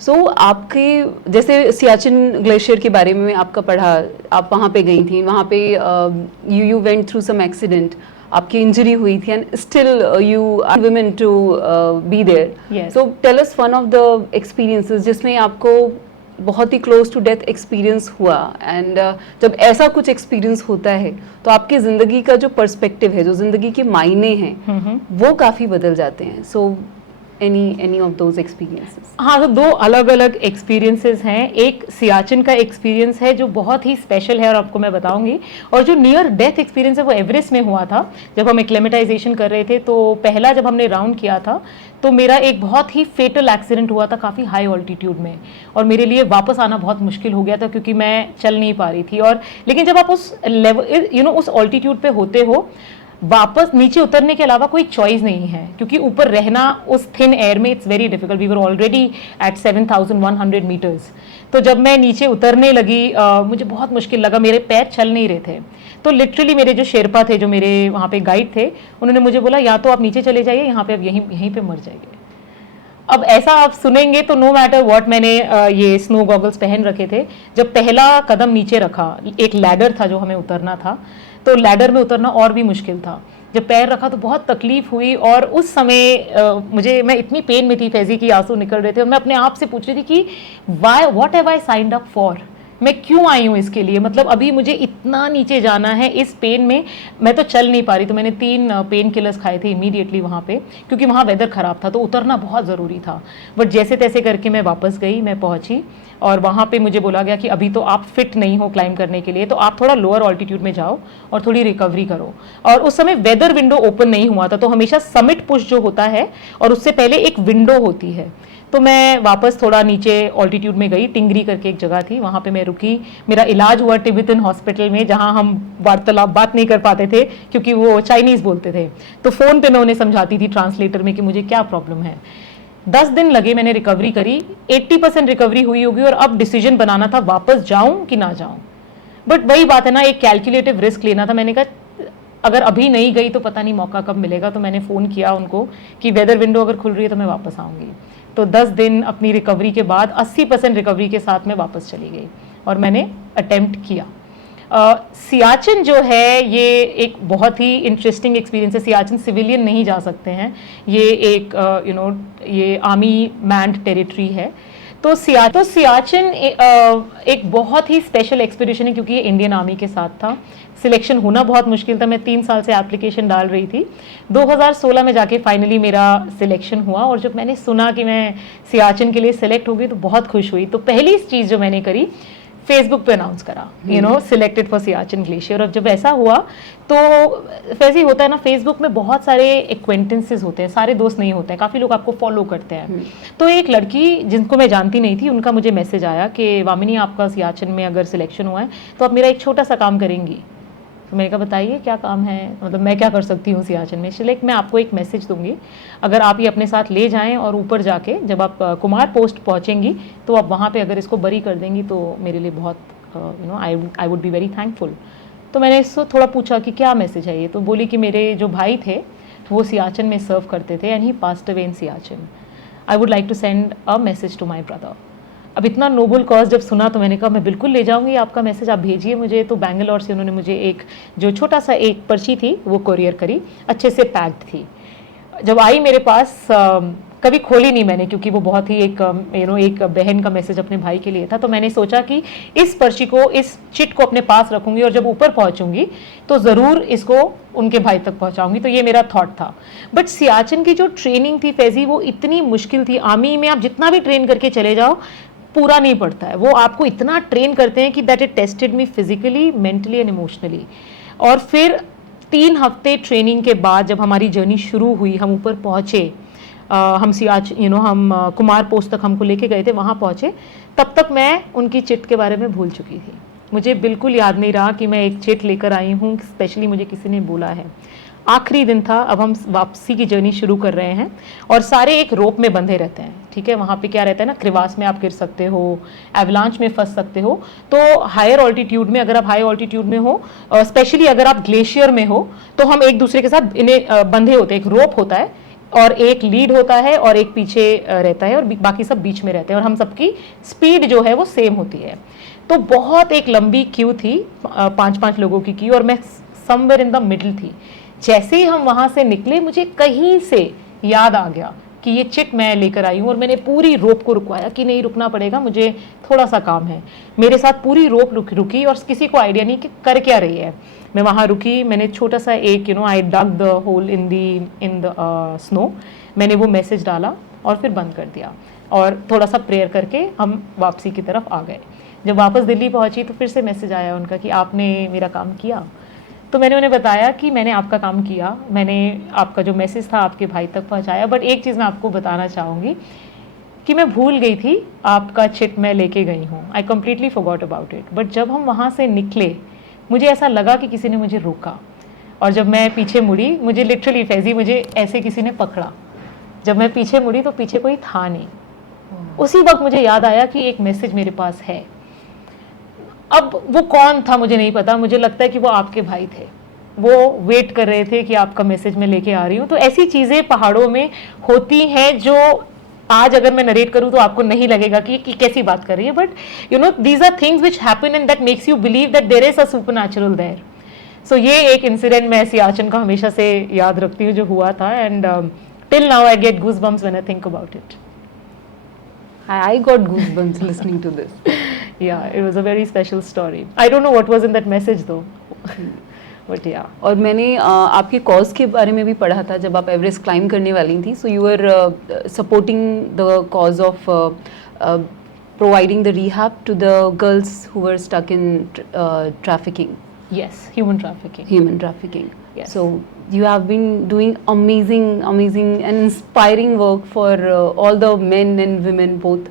सो आपके जैसे सियाचिन ग्लेशियर के बारे में आपका पढ़ा, आप वहाँ पे गई थी, वहाँ पे you went through some accident, आपकी इंजरी हुई थी, and still you are women to be there. So tell us one of the experiences जिसमें आपको बहुत ही क्लोज टू डेथ एक्सपीरियंस हुआ, एंड जब ऐसा कुछ एक्सपीरियंस होता है तो आपकी ज़िंदगी का जो पर्सपेक्टिव है, जो ज़िंदगी के मायने हैं, वो काफ़ी बदल जाते हैं। सो any of those experiences? हाँ, तो 2 अलग अलग एक्सपीरियंसेस हैं। एक सियाचिन का एक्सपीरियंस है जो बहुत ही स्पेशल है और आपको मैं बताऊंगी, और जो नियर डेथ एक्सपीरियंस है वो एवरेस्ट में हुआ था। जब हम एक्लेमेटाइजेशन कर रहे थे, तो पहला जब हमने राउंड किया था, तो मेरा एक बहुत ही फेटल एक्सीडेंट हुआ था काफ़ी हाई ऑल्टीट्यूड में, और मेरे लिए वापस आना बहुत मुश्किल हो गया था क्योंकि मैं चल नहीं पा रही थी। और लेकिन जब आप उस लेवल उस ऑल्टीट्यूड पे होते हो, वापस नीचे उतरने के अलावा कोई चॉइस नहीं है, क्योंकि ऊपर रहना उस थिन एयर में it's very difficult. We were already at 7100 metres. तो जब मैं नीचे उतरने लगी, मुझे बहुत मुश्किल लगा, मेरे पैर चल नहीं रहे थे। तो लिटरली मेरे जो शेरपा थे, जो मेरे वहाँ पे गाइड थे, उन्होंने मुझे बोला या तो आप नीचे चले जाइए, यहाँ पे आप यहीं पे मर जाइए। अब ऐसा आप सुनेंगे तो नो मैटर व्हाट, मैंने ये स्नो गॉगल्स पहन रखे थे। जब पहला कदम नीचे रखा, एक लैडर था जो हमें उतरना था, तो लैडर में उतरना और भी मुश्किल था। जब पैर रखा तो बहुत तकलीफ हुई, और उस समय मैं इतनी पेन में थी फैजी की आंसू निकल रहे थे, और मैं अपने आप से पूछ रही थी कि what have I signed up for, मैं क्यों आई हूँ इसके लिए, मतलब अभी मुझे इतना नीचे जाना है इस पेन में, मैं तो चल नहीं पा रही। तो मैंने 3 पेन किलर्स खाए थे इमीडिएटली वहाँ पे, क्योंकि वहाँ वेदर ख़राब था, तो उतरना बहुत ज़रूरी था। बट जैसे तैसे करके मैं वापस गई, मैं पहुँची, और वहाँ पे मुझे बोला गया कि अभी तो आप फिट नहीं हो क्लाइंब करने के लिए, तो आप थोड़ा लोअर ऑल्टीट्यूड में जाओ और थोड़ी रिकवरी करो। और उस समय वेदर विंडो ओपन नहीं हुआ था, तो हमेशा समिट पुश जो होता है और उससे पहले एक विंडो होती है। तो मैं वापस थोड़ा नीचे ऑल्टीट्यूड में गई, टिंगरी करके एक जगह थी, वहाँ पे मैं रुकी। मेरा इलाज हुआ टिबेटन हॉस्पिटल में, जहाँ हम बात नहीं कर पाते थे क्योंकि वो चाइनीज़ बोलते थे। तो फ़ोन पे मैं उन्हें समझाती थी ट्रांसलेटर में कि मुझे क्या प्रॉब्लम है। 10 दिन लगे, मैंने रिकवरी करी, 80% रिकवरी हुई होगी, और अब डिसीजन बनाना था वापस जाऊं कि ना जाऊं। बट वही बात है ना, एक कैलकुलेटिव रिस्क लेना था। मैंने कहा अगर अभी नहीं गई तो पता नहीं मौका कब मिलेगा। तो मैंने फ़ोन किया उनको कि वेदर विंडो अगर खुल रही है तो मैं वापस आऊँगी। तो 10 दिन अपनी रिकवरी के बाद 80% रिकवरी के साथ मैं वापस चली गई, और मैंने अटेम्प्ट किया। सियाचिन जो है ये एक बहुत ही इंटरेस्टिंग एक्सपीरियंस है। सियाचिन सिविलियन नहीं जा सकते हैं, ये एक ये आर्मी मैन्ड टेरिटरी है। तो सियाचिन एक बहुत ही स्पेशल एक्सपीडिशन है, क्योंकि ये इंडियन आर्मी के साथ था। सिलेक्शन होना बहुत मुश्किल था, मैं 3 साल से एप्लीकेशन डाल रही थी। 2016 में जाके फाइनली मेरा सिलेक्शन हुआ, और जब मैंने सुना कि मैं सियाचिन के लिए सिलेक्ट हो गई तो बहुत खुश हुई। तो पहली चीज़ जो मैंने करी, फेसबुक पे अनाउंस करा, you know, selected for Siachen glacier. और जब ऐसा हुआ तो वैसे ही होता है ना, फेसबुक में बहुत सारे एक्वेंटेंसेस होते हैं, सारे दोस्त नहीं होते हैं, काफ़ी लोग आपको फॉलो करते हैं। तो एक लड़की जिनको मैं जानती नहीं थी, उनका मुझे मैसेज आया कि वामिनी आपका सियाचिन में अगर सिलेक्शन हुआ है तो आप मेरा एक छोटा सा काम करेंगी। तो मैंने कहा बताइए क्या काम है, मतलब मैं क्या कर सकती हूँ सियाचिन में। लाइक मैं आपको एक मैसेज दूंगी, अगर आप ये अपने साथ ले जाएं और ऊपर जाके जब आप कुमार पोस्ट पहुँचेंगी तो आप वहाँ पे अगर इसको बरी कर देंगी तो मेरे लिए बहुत you know I would be very thankful. तो मैंने इसको थोड़ा पूछा कि क्या मैसेज है ये, तो बोली कि मेरे जो भाई थे वो सियाचिन में सर्व करते थे and he passed away in Siachen. I would like to send a message to my brother. अब इतना नोबल कॉज जब सुना तो मैंने कहा मैं बिल्कुल ले जाऊंगी, आपका मैसेज आप भेजिए मुझे। तो बैंगलोर से उन्होंने मुझे एक जो छोटा सा एक पर्ची थी वो कोरियर करी, अच्छे से पैक्ड थी। जब आई मेरे पास कभी खोली नहीं मैंने, क्योंकि वो बहुत ही एक यू नो एक बहन का मैसेज अपने भाई के लिए था। तो मैंने सोचा कि इस पर्ची को, इस चिट को अपने पास रखूंगी और जब ऊपर पहुंचूंगी तो ज़रूर इसको उनके भाई तक पहुंचाऊंगी। तो ये मेरा थॉट था। बट सियाचिन की जो ट्रेनिंग थी फैजी, वो इतनी मुश्किल थी। आर्मी में आप जितना भी ट्रेन करके चले जाओ पूरा नहीं पड़ता है, वो आपको इतना ट्रेन करते हैं कि that it tested me physically, mentally and emotionally. और फिर 3 हफ्ते ट्रेनिंग के बाद जब हमारी जर्नी शुरू हुई, हम ऊपर पहुँचे, हम हम कुमार पोस्ट तक हमको लेके गए थे, वहाँ पहुँचे, तब तक मैं उनकी चिट के बारे में भूल चुकी थी। मुझे बिल्कुल याद नहीं रहा कि मैं एक चिट लेकर आई हूँ, स्पेशली मुझे किसी ने बोला है। आखिरी दिन था, अब हम वापसी की जर्नी शुरू कर रहे हैं और सारे एक रोप में बंधे रहते हैं, ठीक है। वहाँ पे क्या रहता है ना, क्रिवास में आप गिर सकते हो, एवलांच में फंस सकते हो। तो हायर ऑल्टीट्यूड में, अगर आप हाई ऑल्टीट्यूड में हो, स्पेशली अगर आप ग्लेशियर में हो, तो हम एक दूसरे के साथ इन्हें बंधे होते हैं। एक रोप होता है और एक लीड होता है और एक पीछे रहता है और बाकी सब बीच में रहते हैं, और हम सबकी स्पीड जो है वो सेम होती है। तो बहुत एक लंबी क्यू थी, 5-5 लोगों की क्यू, और मैं समवेयर इन द मिडिल थी। जैसे ही हम वहां से निकले, मुझे कहीं से याद आ गया कि ये चिट मैं लेकर आई हूँ, और मैंने पूरी रोप को रुकवाया कि नहीं रुकना पड़ेगा, मुझे थोड़ा सा काम है। मेरे साथ पूरी रोप रुकी और किसी को आइडिया नहीं कि कर क्या रही है। मैं वहाँ रुकी, मैंने छोटा सा एक I dug the hole in the snow, मैंने वो मैसेज डाला और फिर बंद कर दिया और थोड़ा सा प्रेयर करके हम वापसी की तरफ आ गए। जब वापस दिल्ली पहुँची तो फिर से मैसेज आया उनका कि आपने मेरा काम किया। तो मैंने उन्हें बताया कि मैंने आपका काम किया, मैंने आपका जो मैसेज था आपके भाई तक पहुंचाया। बट एक चीज़ मैं आपको बताना चाहूँगी कि मैं भूल गई थी, आपका चिट मैं लेके गई हूँ। I completely forgot about it. But जब हम वहाँ से निकले, मुझे ऐसा लगा कि किसी ने मुझे रोका, और जब मैं पीछे मुड़ी, मुझे लिटरली फैजी मुझे ऐसे किसी ने पकड़ा। जब मैं पीछे मुड़ी तो पीछे कोई था नहीं। उसी वक्त मुझे याद आया कि एक मैसेज मेरे पास है। अब वो कौन था मुझे नहीं पता, मुझे लगता है कि वो आपके भाई थे, वो वेट कर रहे थे कि आपका मैसेज मैं लेके आ रही हूँ। तो ऐसी चीज़ें पहाड़ों में होती हैं जो आज अगर मैं नरेट करूँ तो आपको नहीं लगेगा कि कैसी बात कर रही है, but you know these are things which happen and that makes you believe that there is a supernatural there. So ये एक इंसिडेंट मैं सियाचिन का हमेशा से याद रखती हूँ जो हुआ था, and till now I get goosebumps when I think about it. I got goosebumps listening to this. Yeah, it was a very special story. I don't know what was in that message though. But yeah. और मैंने आपके cause के बारे में भी पढ़ा था जब आप एवरेस्ट क्लाइम करने वाली थी. So you are supporting the cause of providing the rehab to the girls who were stuck in trafficking. Yes, human trafficking. Human trafficking. Yes. So you have been doing amazing and inspiring work for all the men and women both.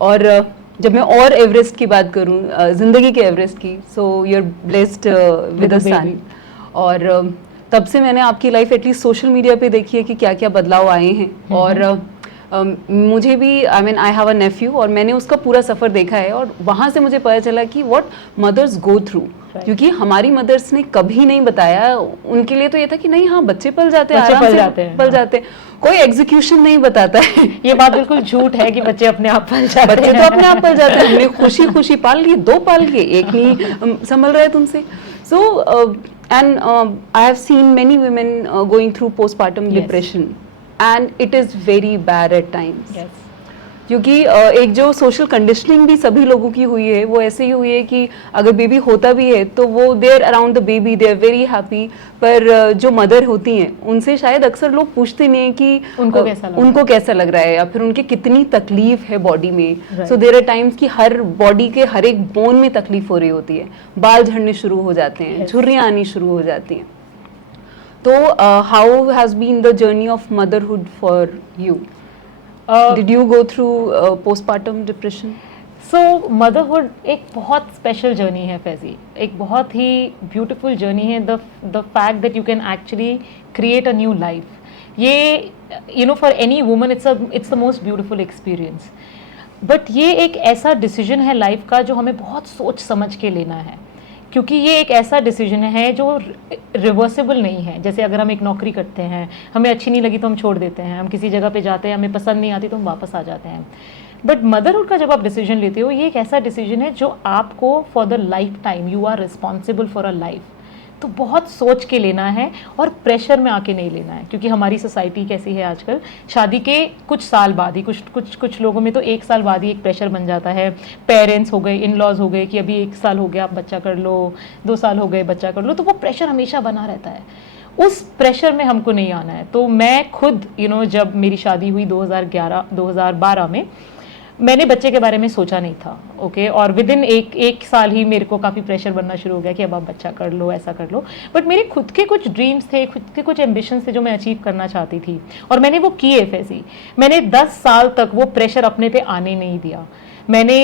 और जब मैं और Everest की बात करूँ, ज़िंदगी के Everest की, so you're blessed with a son. और तब से मैंने आपकी लाइफ एटलीस्ट सोशल मीडिया पे देखी है कि क्या क्या बदलाव आए हैं. और मुझे भी आई हैव अ नेफ्यू और मैंने उसका पूरा सफ़र देखा है, और वहाँ से मुझे पता चला कि व्हाट मदर्स गो थ्रू. क्योंकि हमारी मदर्स ने कभी नहीं बताया. उनके लिए तो ये था कि नहीं, हाँ बच्चे पल जाते हैं, पल जाते हैं, कोई एग्जीक्यूशन नहीं बताता है. ये बात बिल्कुल झूठ है कि बच्चे अपने आप पल जाते हैं. बच्चे तो अपने आप पल जाते हैं. हमने खुशी खुशी पाल लिए, 2 पाल लिए, एक नहीं संभल रहा है तुमसे. So and I have seen many women going through postpartum depression, and it is very bad at times. Yes. क्योंकि एक जो सोशल कंडीशनिंग भी सभी लोगों की हुई है वो ऐसे ही हुई है कि अगर बेबी होता भी है तो वो there around the baby they are very happy, पर जो मदर होती हैं उनसे शायद अक्सर लोग पूछते नहीं हैं कि उनको कैसा लग रहा है या फिर उनके कितनी तकलीफ है बॉडी में। सो देयर आर टाइम्स कि हर बॉडी के हर एक बोन में तकलीफ हो रही होती है, बाल झड़ने शुरू हो जाते हैं, झुर्रियाँ आनी शुरू हो जाती हैं। तो how has been the journey of motherhood for you? Did you go through postpartum depression? So motherhood एक बहुत स्पेशल जर्नी है फैजी, एक बहुत ही ब्यूटीफुल जर्नी है। The fact that you can actually create a new life, ये you know for any woman it's the most beautiful experience. But ये एक ऐसा डिसीजन है लाइफ का जो हमें बहुत सोच समझ के लेना है, क्योंकि ये एक ऐसा डिसीजन है जो रिवर्सिबल नहीं है। जैसे अगर हम एक नौकरी करते हैं, हमें अच्छी नहीं लगी तो हम छोड़ देते हैं, हम किसी जगह पे जाते हैं, हमें पसंद नहीं आती तो हम वापस आ जाते हैं। बट मदरहुड का जब आप डिसीजन लेते हो, ये एक ऐसा डिसीजन है जो आपको for the life time, you are responsible for a life. तो बहुत सोच के लेना है और प्रेशर में आके नहीं लेना है, क्योंकि हमारी सोसाइटी कैसी है आजकल, शादी के कुछ साल बाद ही, कुछ लोगों में तो 1 साल बाद ही एक प्रेशर बन जाता है। पेरेंट्स हो गए, इन लॉज हो गए कि अभी 1 साल हो गया आप बच्चा कर लो, 2 साल हो गए बच्चा कर लो, तो वो प्रेशर हमेशा बना रहता है। उस प्रेशर में हमको नहीं आना है। तो मैं खुद जब मेरी शादी हुई 2012 में, मैंने बच्चे के बारे में सोचा नहीं था, ओके। और विद इन एक साल ही मेरे को काफ़ी प्रेशर बनना शुरू हो गया कि अब आप बच्चा कर लो, ऐसा कर लो। बट मेरे खुद के कुछ ड्रीम्स थे, खुद के कुछ एम्बिशंस थे जो मैं अचीव करना चाहती थी, और मैंने वो किए फैजी। मैंने 10 साल तक वो प्रेशर अपने पे आने नहीं दिया। मैंने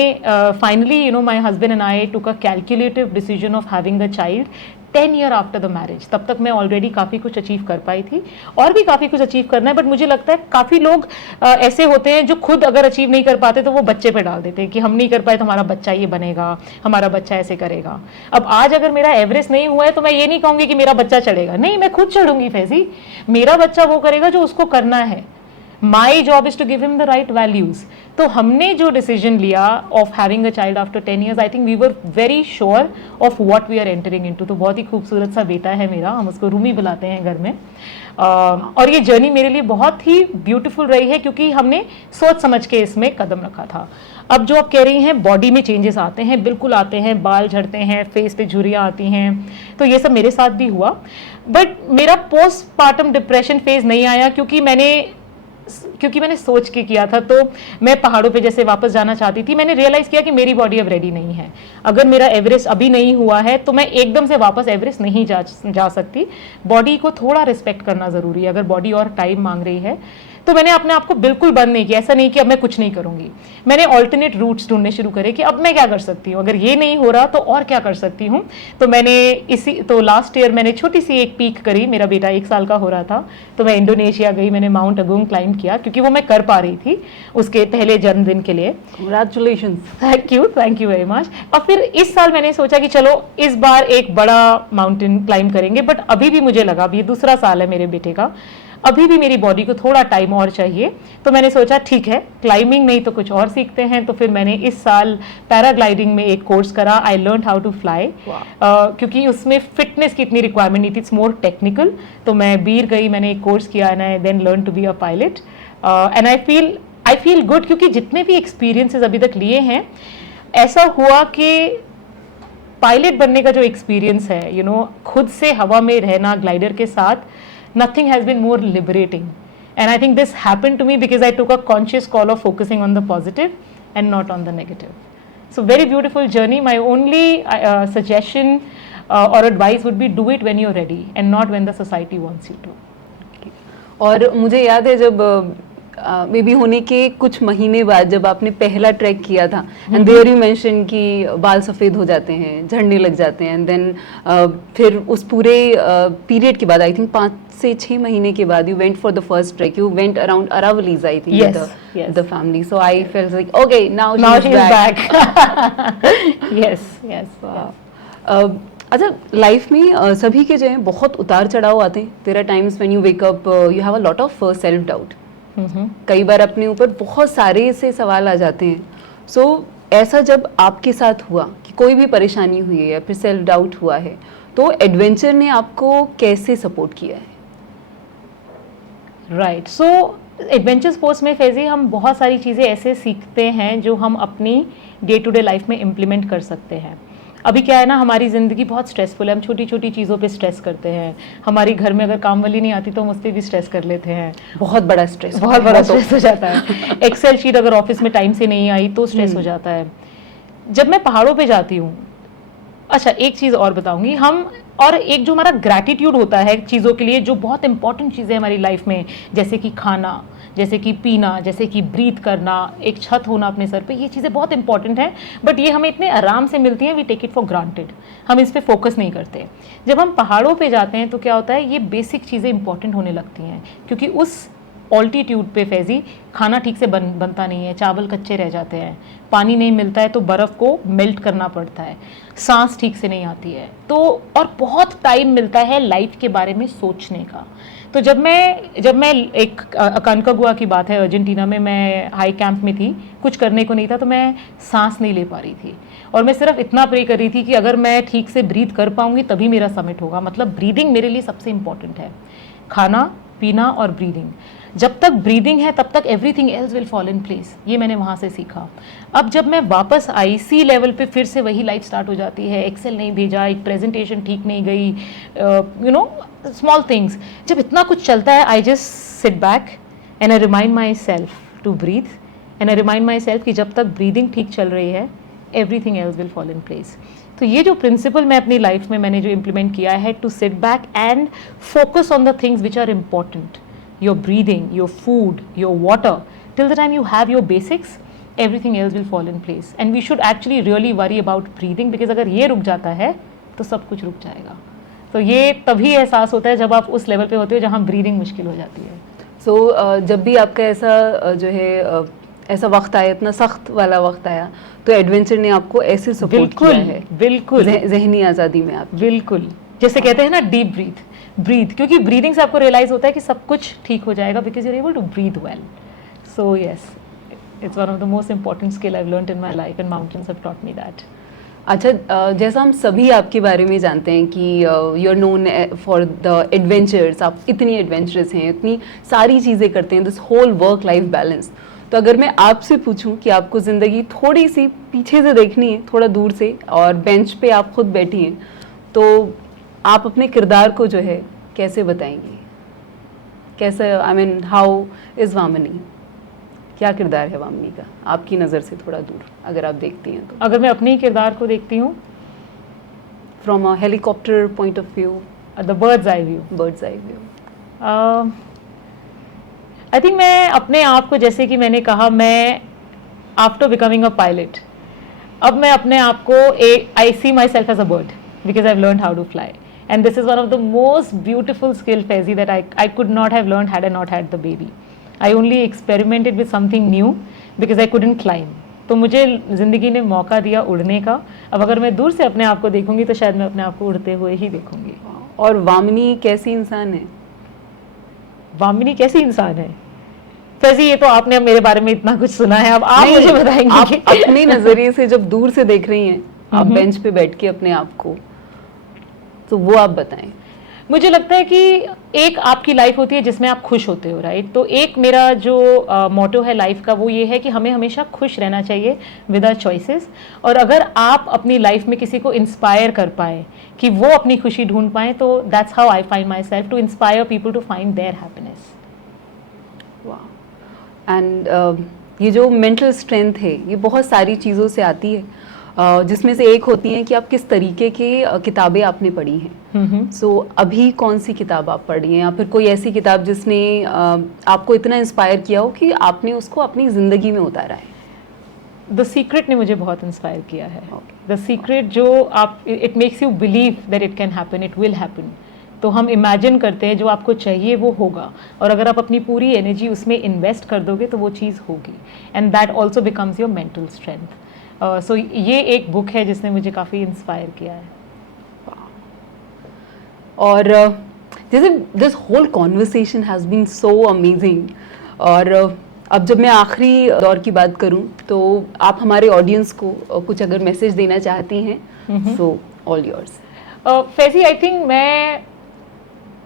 finally my husband and I took a calculative decision of having a child 10 year after the marriage. तब तक मैं ऑलरेडी काफ़ी कुछ अचीव कर पाई थी, और भी काफ़ी कुछ अचीव करना है। बट मुझे लगता है काफ़ी लोग ऐसे होते हैं जो खुद अगर अचीव नहीं कर पाते तो वो बच्चे पे डाल देते हैं कि हम नहीं कर पाए तो हमारा बच्चा ये बनेगा, हमारा बच्चा ऐसे करेगा। अब आज अगर मेरा एवरेस्ट नहीं हुआ है तो मैं ये नहीं कहूँगी कि मेरा बच्चा चढ़ेगा, नहीं, मैं खुद चढ़ूंगी फैजी। मेरा बच्चा वो करेगा जो उसको करना है। My job is to give him the right values. तो हमने जो डिसीजन लिया of having a child after 10 years, I think we were very sure of what we are entering into. तो बहुत ही खूबसूरत सा बेटा है मेरा, हम उसको रूमी बुलाते हैं घर में। और ये जर्नी मेरे लिए बहुत ही ब्यूटीफुल रही है, क्योंकि हमने सोच समझ के इसमें कदम रखा था। अब जो आप कह रही हैं बॉडी में चेंजेस आते हैं, बिल्कुल आते हैं, बाल झड़ते हैं, फेस पे झुर्रियाँ आती हैं, तो ये सब मेरे साथ भी हुआ। बट मेरा पोस्टपार्टम डिप्रेशन फेज नहीं आया, क्योंकि मैंने सोच के किया था। तो मैं पहाड़ों पे जैसे वापस जाना चाहती थी, मैंने रियलाइज किया कि मेरी बॉडी अब रेडी नहीं है। अगर मेरा एवरेस्ट अभी नहीं हुआ है तो मैं एकदम से वापस एवरेस्ट नहीं जा सकती। बॉडी को थोड़ा रिस्पेक्ट करना जरूरी है। अगर बॉडी और टाइम मांग रही है तो मैंने अपने आप को बिल्कुल बंद नहीं किया। ऐसा नहीं कि अब मैं कुछ नहीं करूंगी, मैंने ऑल्टरनेट रूट्स ढूंढने शुरू करे कि अब मैं क्या कर सकती हूँ, अगर ये नहीं हो रहा तो और क्या कर सकती हूँ। तो मैंने लास्ट ईयर मैंने छोटी सी एक पीक करी। मेरा बेटा 1 साल का हो रहा था तो मैं इंडोनेशिया गई, मैंने माउंट अगुंग क्लाइंब किया, क्योंकि वो मैं कर पा रही थी उसके पहले जन्मदिन के लिए। Congratulations. Thank you very much. और फिर इस साल मैंने सोचा कि चलो इस बार एक बड़ा माउंटेन क्लाइंब करेंगे। बट अभी भी मुझे लगा, अभी ये दूसरा साल है मेरे बेटे का, अभी भी मेरी बॉडी को थोड़ा टाइम और चाहिए। तो मैंने सोचा ठीक है, क्लाइंबिंग नहीं तो कुछ और सीखते हैं। तो फिर मैंने इस साल पैराग्लाइडिंग में एक कोर्स करा। I learn how to fly, क्योंकि उसमें फिटनेस की इतनी रिक्वायरमेंट नहीं थी, इट्स मोर टेक्निकल। तो मैं बीर गई, मैंने एक कोर्स किया and I then learn to be a pilot. And I feel good, क्योंकि जितने भी एक्सपीरियंसेस अभी तक लिए हैं, ऐसा हुआ कि पायलट बनने का जो एक्सपीरियंस है, खुद से हवा में रहना ग्लाइडर के साथ, nothing has been more liberating. And I think this happened to me because I took a conscious call of focusing on the positive and not on the negative. So very beautiful journey. My only suggestion or advice would be do it when you're ready and not when the society wants you to. और मुझे याद है जब baby होने के कुछ महीने बाद जब आपने पहला ट्रैक किया था, एंड देयर यू मेंशन कि बाल सफ़ेद हो जाते हैं, झड़ने लग जाते हैं, एंड देन फिर उस पूरे पीरियड के बाद, आई थिंक 5 से 6 महीने के बाद, you went for the first track, you went around Aravallis, I think, the family. So I felt like okay, now she is back. Yes. अच्छा, लाइफ में सभी के जो है बहुत उतार चढ़ाव आते हैं। There are times when you wake up, you have a lot of self doubt. कई बार अपने ऊपर बहुत सारे ऐसे सवाल आ जाते हैं। सो ऐसा जब आपके साथ हुआ कि कोई भी परेशानी हुई है या फिर सेल्फ डाउट हुआ है, तो एडवेंचर ने आपको कैसे सपोर्ट किया है? राइट। सो एडवेंचर स्पोर्ट्स में फैजी हम बहुत सारी चीज़ें ऐसे सीखते हैं जो हम अपनी डे टू डे लाइफ में इम्प्लीमेंट कर सकते हैं। अभी क्या है ना, हमारी ज़िंदगी बहुत स्ट्रेसफुल है, हम छोटी छोटी चीज़ों पे स्ट्रेस करते हैं। हमारी घर में अगर काम वाली नहीं आती तो हम उस पर भी स्ट्रेस कर लेते हैं, बहुत बड़ा स्ट्रेस स्ट्रेस हो जाता है। एक्सेल शीट अगर ऑफिस में टाइम से नहीं आई तो स्ट्रेस हो जाता है। जब मैं पहाड़ों पे जाती हूँ, अच्छा एक चीज़ और बताऊंगी, हम और एक जो हमारा ग्रैटिट्यूड होता है चीज़ों के लिए, जो बहुत इंपॉर्टेंट चीज़ें हमारी लाइफ में, जैसे कि खाना, जैसे कि पीना, जैसे कि ब्रीथ करना, एक छत होना अपने सर पे, ये चीज़ें बहुत इंपॉर्टेंट हैं, बट ये हमें इतने आराम से मिलती हैं, we take it for granted, हम इस पे फोकस नहीं करते। जब हम पहाड़ों पे जाते हैं तो क्या होता है, ये बेसिक चीज़ें इंपॉर्टेंट होने लगती हैं, क्योंकि उस ऑल्टीट्यूड पे फैजी खाना ठीक से बनता नहीं है, चावल कच्चे रह जाते हैं, पानी नहीं मिलता है तो बर्फ़ को मेल्ट करना पड़ता है, सांस ठीक से नहीं आती है, तो और बहुत टाइम मिलता है लाइफ के बारे में सोचने का। तो जब मैं एक अकानकागुआ की बात है, अर्जेंटीना में मैं हाई कैंप में थी, कुछ करने को नहीं था, तो मैं सांस नहीं ले पा रही थी और मैं सिर्फ इतना प्रे कर रही थी कि अगर मैं ठीक से ब्रीथ कर पाऊंगी तभी मेरा समिट होगा। मतलब ब्रीदिंग मेरे लिए सबसे इंपॉर्टेंट है, खाना पीना और ब्रीदिंग। जब तक ब्रीदिंग है तब तक everything else will fall in place, ये मैंने वहाँ से सीखा। अब जब मैं वापस आई, सी लेवल पे फिर से वही लाइफ स्टार्ट हो जाती है, एक्सेल नहीं भेजा, एक प्रेजेंटेशन ठीक नहीं गई, यू नो स्मॉल थिंग्स, जब इतना कुछ चलता है, I just sit back and I remind my self to breathe and I remind my self कि जब तक ब्रीदिंग ठीक चल रही है everything else will fall in place. तो ये जो प्रिंसिपल मैं अपनी लाइफ में मैंने जो इम्प्लीमेंट किया है, to sit back and focus on the things which are important, your breathing, your food, your water, till the time you have your basics, everything else will fall in place. And we should actually really worry about breathing, because अगर ये रुक जाता है तो सब कुछ रुक जाएगा। तो ये तभी एहसास होता है जब आप उस लेवल पे होते हो जहाँ ब्रीदिंग मुश्किल हो जाती है। So, जब भी आपका ऐसा जो है ऐसा वक्त आया, इतना सख्त वाला वक्त आया, तो एडवेंचर ने आपको ऐसे सपोर्ट किया है, बिल्कुल ज़हनी आज़ादी में आप। बिल्कुल, जैसे कहते हैं ना डीप ब्रीथ, क्योंकि ब्रीदिंग से आपको रियलाइज होता है कि सब कुछ ठीक हो जाएगा, because you are able to breathe well. So yes, it's one of the most important skill I have learned in my life and mountains have taught me that. अच्छा, जैसा हम सभी आपके बारे में जानते हैं कि you are known for the adventures, आप इतनी एडवेंचरस हैं, इतनी सारी चीज़ें करते हैं, this whole work life balance. तो अगर मैं आपसे पूछूं कि आपको ज़िंदगी थोड़ी सी पीछे से देखनी है, थोड़ा दूर से, और बेंच पे आप खुद बैठी हैं, तो आप अपने किरदार को जो है कैसे बताएंगी? कैसे, आई मीन हाउ इज़ वामिनी, क्या किरदार है वामिनी का आपकी नज़र से थोड़ा दूर अगर आप देखती हैं तो? अगर मैं अपने किरदार को देखती हूँ from a helicopter point of view, the birds eye view, I think मैं अपने आप को, जैसे कि मैंने कहा, मैं आफ्टर बिकमिंग अ पायलट, अब मैं अपने आप को I see myself as a bird, because I have learned how to fly, and this is one of the most beautiful skill, Faizi, that I could not have learned had I not had the baby. I only experimented with something new because I couldn't climb. तो मुझे ज़िंदगी ने मौका दिया उड़ने का। अब अगर मैं दूर से अपने आप को देखूंगी तो शायद मैं अपने आप को उड़ते हुए ही देखूंगी। और वामिनी कैसी इंसान है? वामिनी कैसी इंसान है? फैजी, ये तो आपने अब मेरे बारे में इतना कुछ सुना है, अब आप मुझे बताएंगे। आप अपने नज़रिए से जब दूर से देख रही हैं, आप बेंच पे बैठ के अपने आप को, तो वो आप बताएं। मुझे लगता है कि एक आपकी लाइफ होती है जिसमें आप खुश होते हो, राइट? तो एक मेरा जो मोटो है लाइफ का, वो ये है कि हमें हमेशा खुश रहना चाहिए विद आवर चॉइसेस। और अगर आप अपनी लाइफ में किसी को इंस्पायर कर पाए कि वो अपनी खुशी ढूंढ पाए, तो that's how I find my self, to inspire people to find their happiness. वाह। एंड ये जो मेंटल स्ट्रेंथ है, ये बहुत सारी चीज़ों से आती है, जिसमें से एक होती है कि आप किस तरीके की किताबें आपने पढ़ी हैं। सो अभी कौन सी किताब आप पढ़ रही हैं, या फिर कोई ऐसी किताब जिसने आपको इतना इंस्पायर किया हो कि आपने उसको अपनी ज़िंदगी में उतारा है? द सीक्रेट ने मुझे बहुत इंस्पायर किया है। द सीक्रेट, जो आप, it makes you believe that it can happen, it will happen. तो हम इमेजिन करते हैं जो आपको चाहिए वो होगा, और अगर आप अपनी पूरी एनर्जी उसमें इन्वेस्ट कर दोगे तो वो चीज़ होगी, and that also becomes your mental strength. So ये एक बुक है जिसने मुझे काफ़ी इंस्पायर किया है। और जैसे this whole conversation has been so amazing, और अब जब मैं आखिरी दौर की बात करूं, तो आप हमारे ऑडियंस को कुछ अगर मैसेज देना चाहती हैं, so all yours. Faizi, I think मैं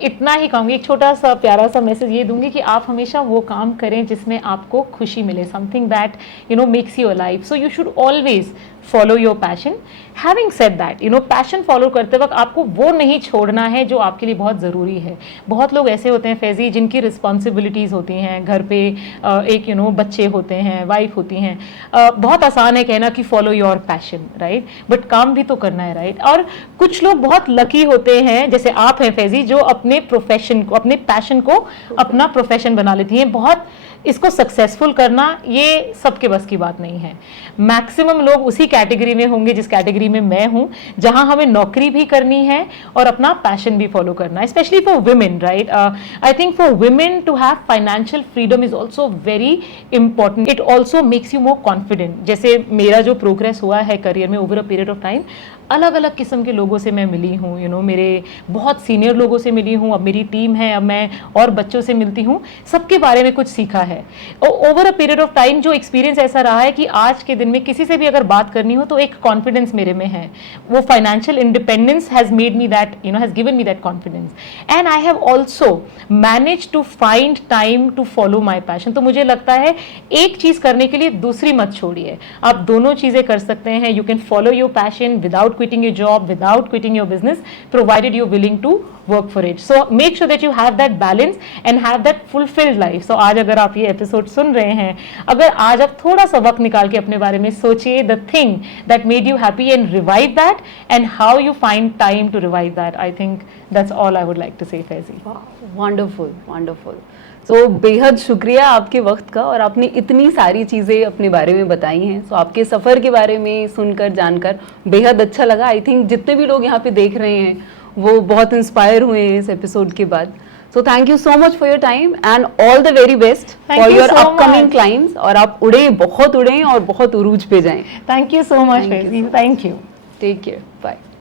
इतना ही कहूँगी, एक छोटा सा प्यारा सा मैसेज ये दूंगी कि आप हमेशा वो काम करें जिसमें आपको खुशी मिले, something that makes you alive. So you should always follow your passion. Having said that, passion follow करते वक्त आपको वो नहीं छोड़ना है जो आपके लिए बहुत ज़रूरी है. बहुत लोग ऐसे होते हैं फैजी जिनकी रिस्पॉन्सिबिलिटीज़ होती हैं घर पे, एक बच्चे होते हैं, वाइफ होती हैं. बहुत आसान है कहना कि follow your passion, right, but काम भी तो करना है, राइट. और कुछ लोग बहुत लकी होते हैं, जैसे आप हैं फैजी, जो अपने प्रोफेशन को, अपने पैशन को अपना प्रोफेशन बना लेती हैं. बहुत इसको सक्सेसफुल करना ये सबके बस की बात नहीं है. मैक्सिमम लोग उसी कैटेगरी में होंगे जिस कैटेगरी में मैं हूं, जहां हमें नौकरी भी करनी है और अपना पैशन भी फॉलो करना है, specially for women, right. I think for women to have financial freedom is also very important. It also makes you more confident. जैसे मेरा जो प्रोग्रेस हुआ है करियर में over a period of time, अलग अलग किस्म के लोगों से मैं मिली हूँ, मेरे बहुत सीनियर लोगों से मिली हूँ, अब मेरी टीम है, अब मैं और बच्चों से मिलती हूँ, सबके बारे में कुछ सीखा है. Over a period of time जो एक्सपीरियंस ऐसा रहा है कि आज के दिन में किसी से भी अगर बात करनी हो तो एक कॉन्फिडेंस मेरे में है. वो financial independence has made me that, has given me that confidence. And I have also manage to find time to follow my passion. तो मुझे लगता है एक चीज करने के लिए दूसरी मत छोड़िए, आप दोनों चीजें कर सकते हैं. You can follow your passion without quitting your job, without quitting your business, provided you're willing to work for it. So make sure that you have that balance and have that fulfilled life. So आज अगर आप ये episode सुन रहे हैं, अगर आज आप थोड़ा सा वक्त निकाल के अपने बारे में सोचिए, the thing that made you happy, and revive that, and how you find time to revive that. I think that's all I would like to say, Faizi. Wonderful wonderful. So बेहद शुक्रिया आपके वक्त का, और आपने इतनी सारी चीज़ें अपने बारे में बताई हैं. सो आपके सफ़र के बारे में सुनकर जानकर बेहद अच्छा लगा. आई थिंक जितने भी लोग यहाँ पे देख रहे हैं वो बहुत इंस्पायर हुए हैं इस एपिसोड के बाद. So thank you so much for your time and all the very best for your upcoming clients. और आप उड़ें, बहुत उड़ें और बहुत उरूज पे जाएं. Thank you so much, Faizi. Thank you. Take care, bye.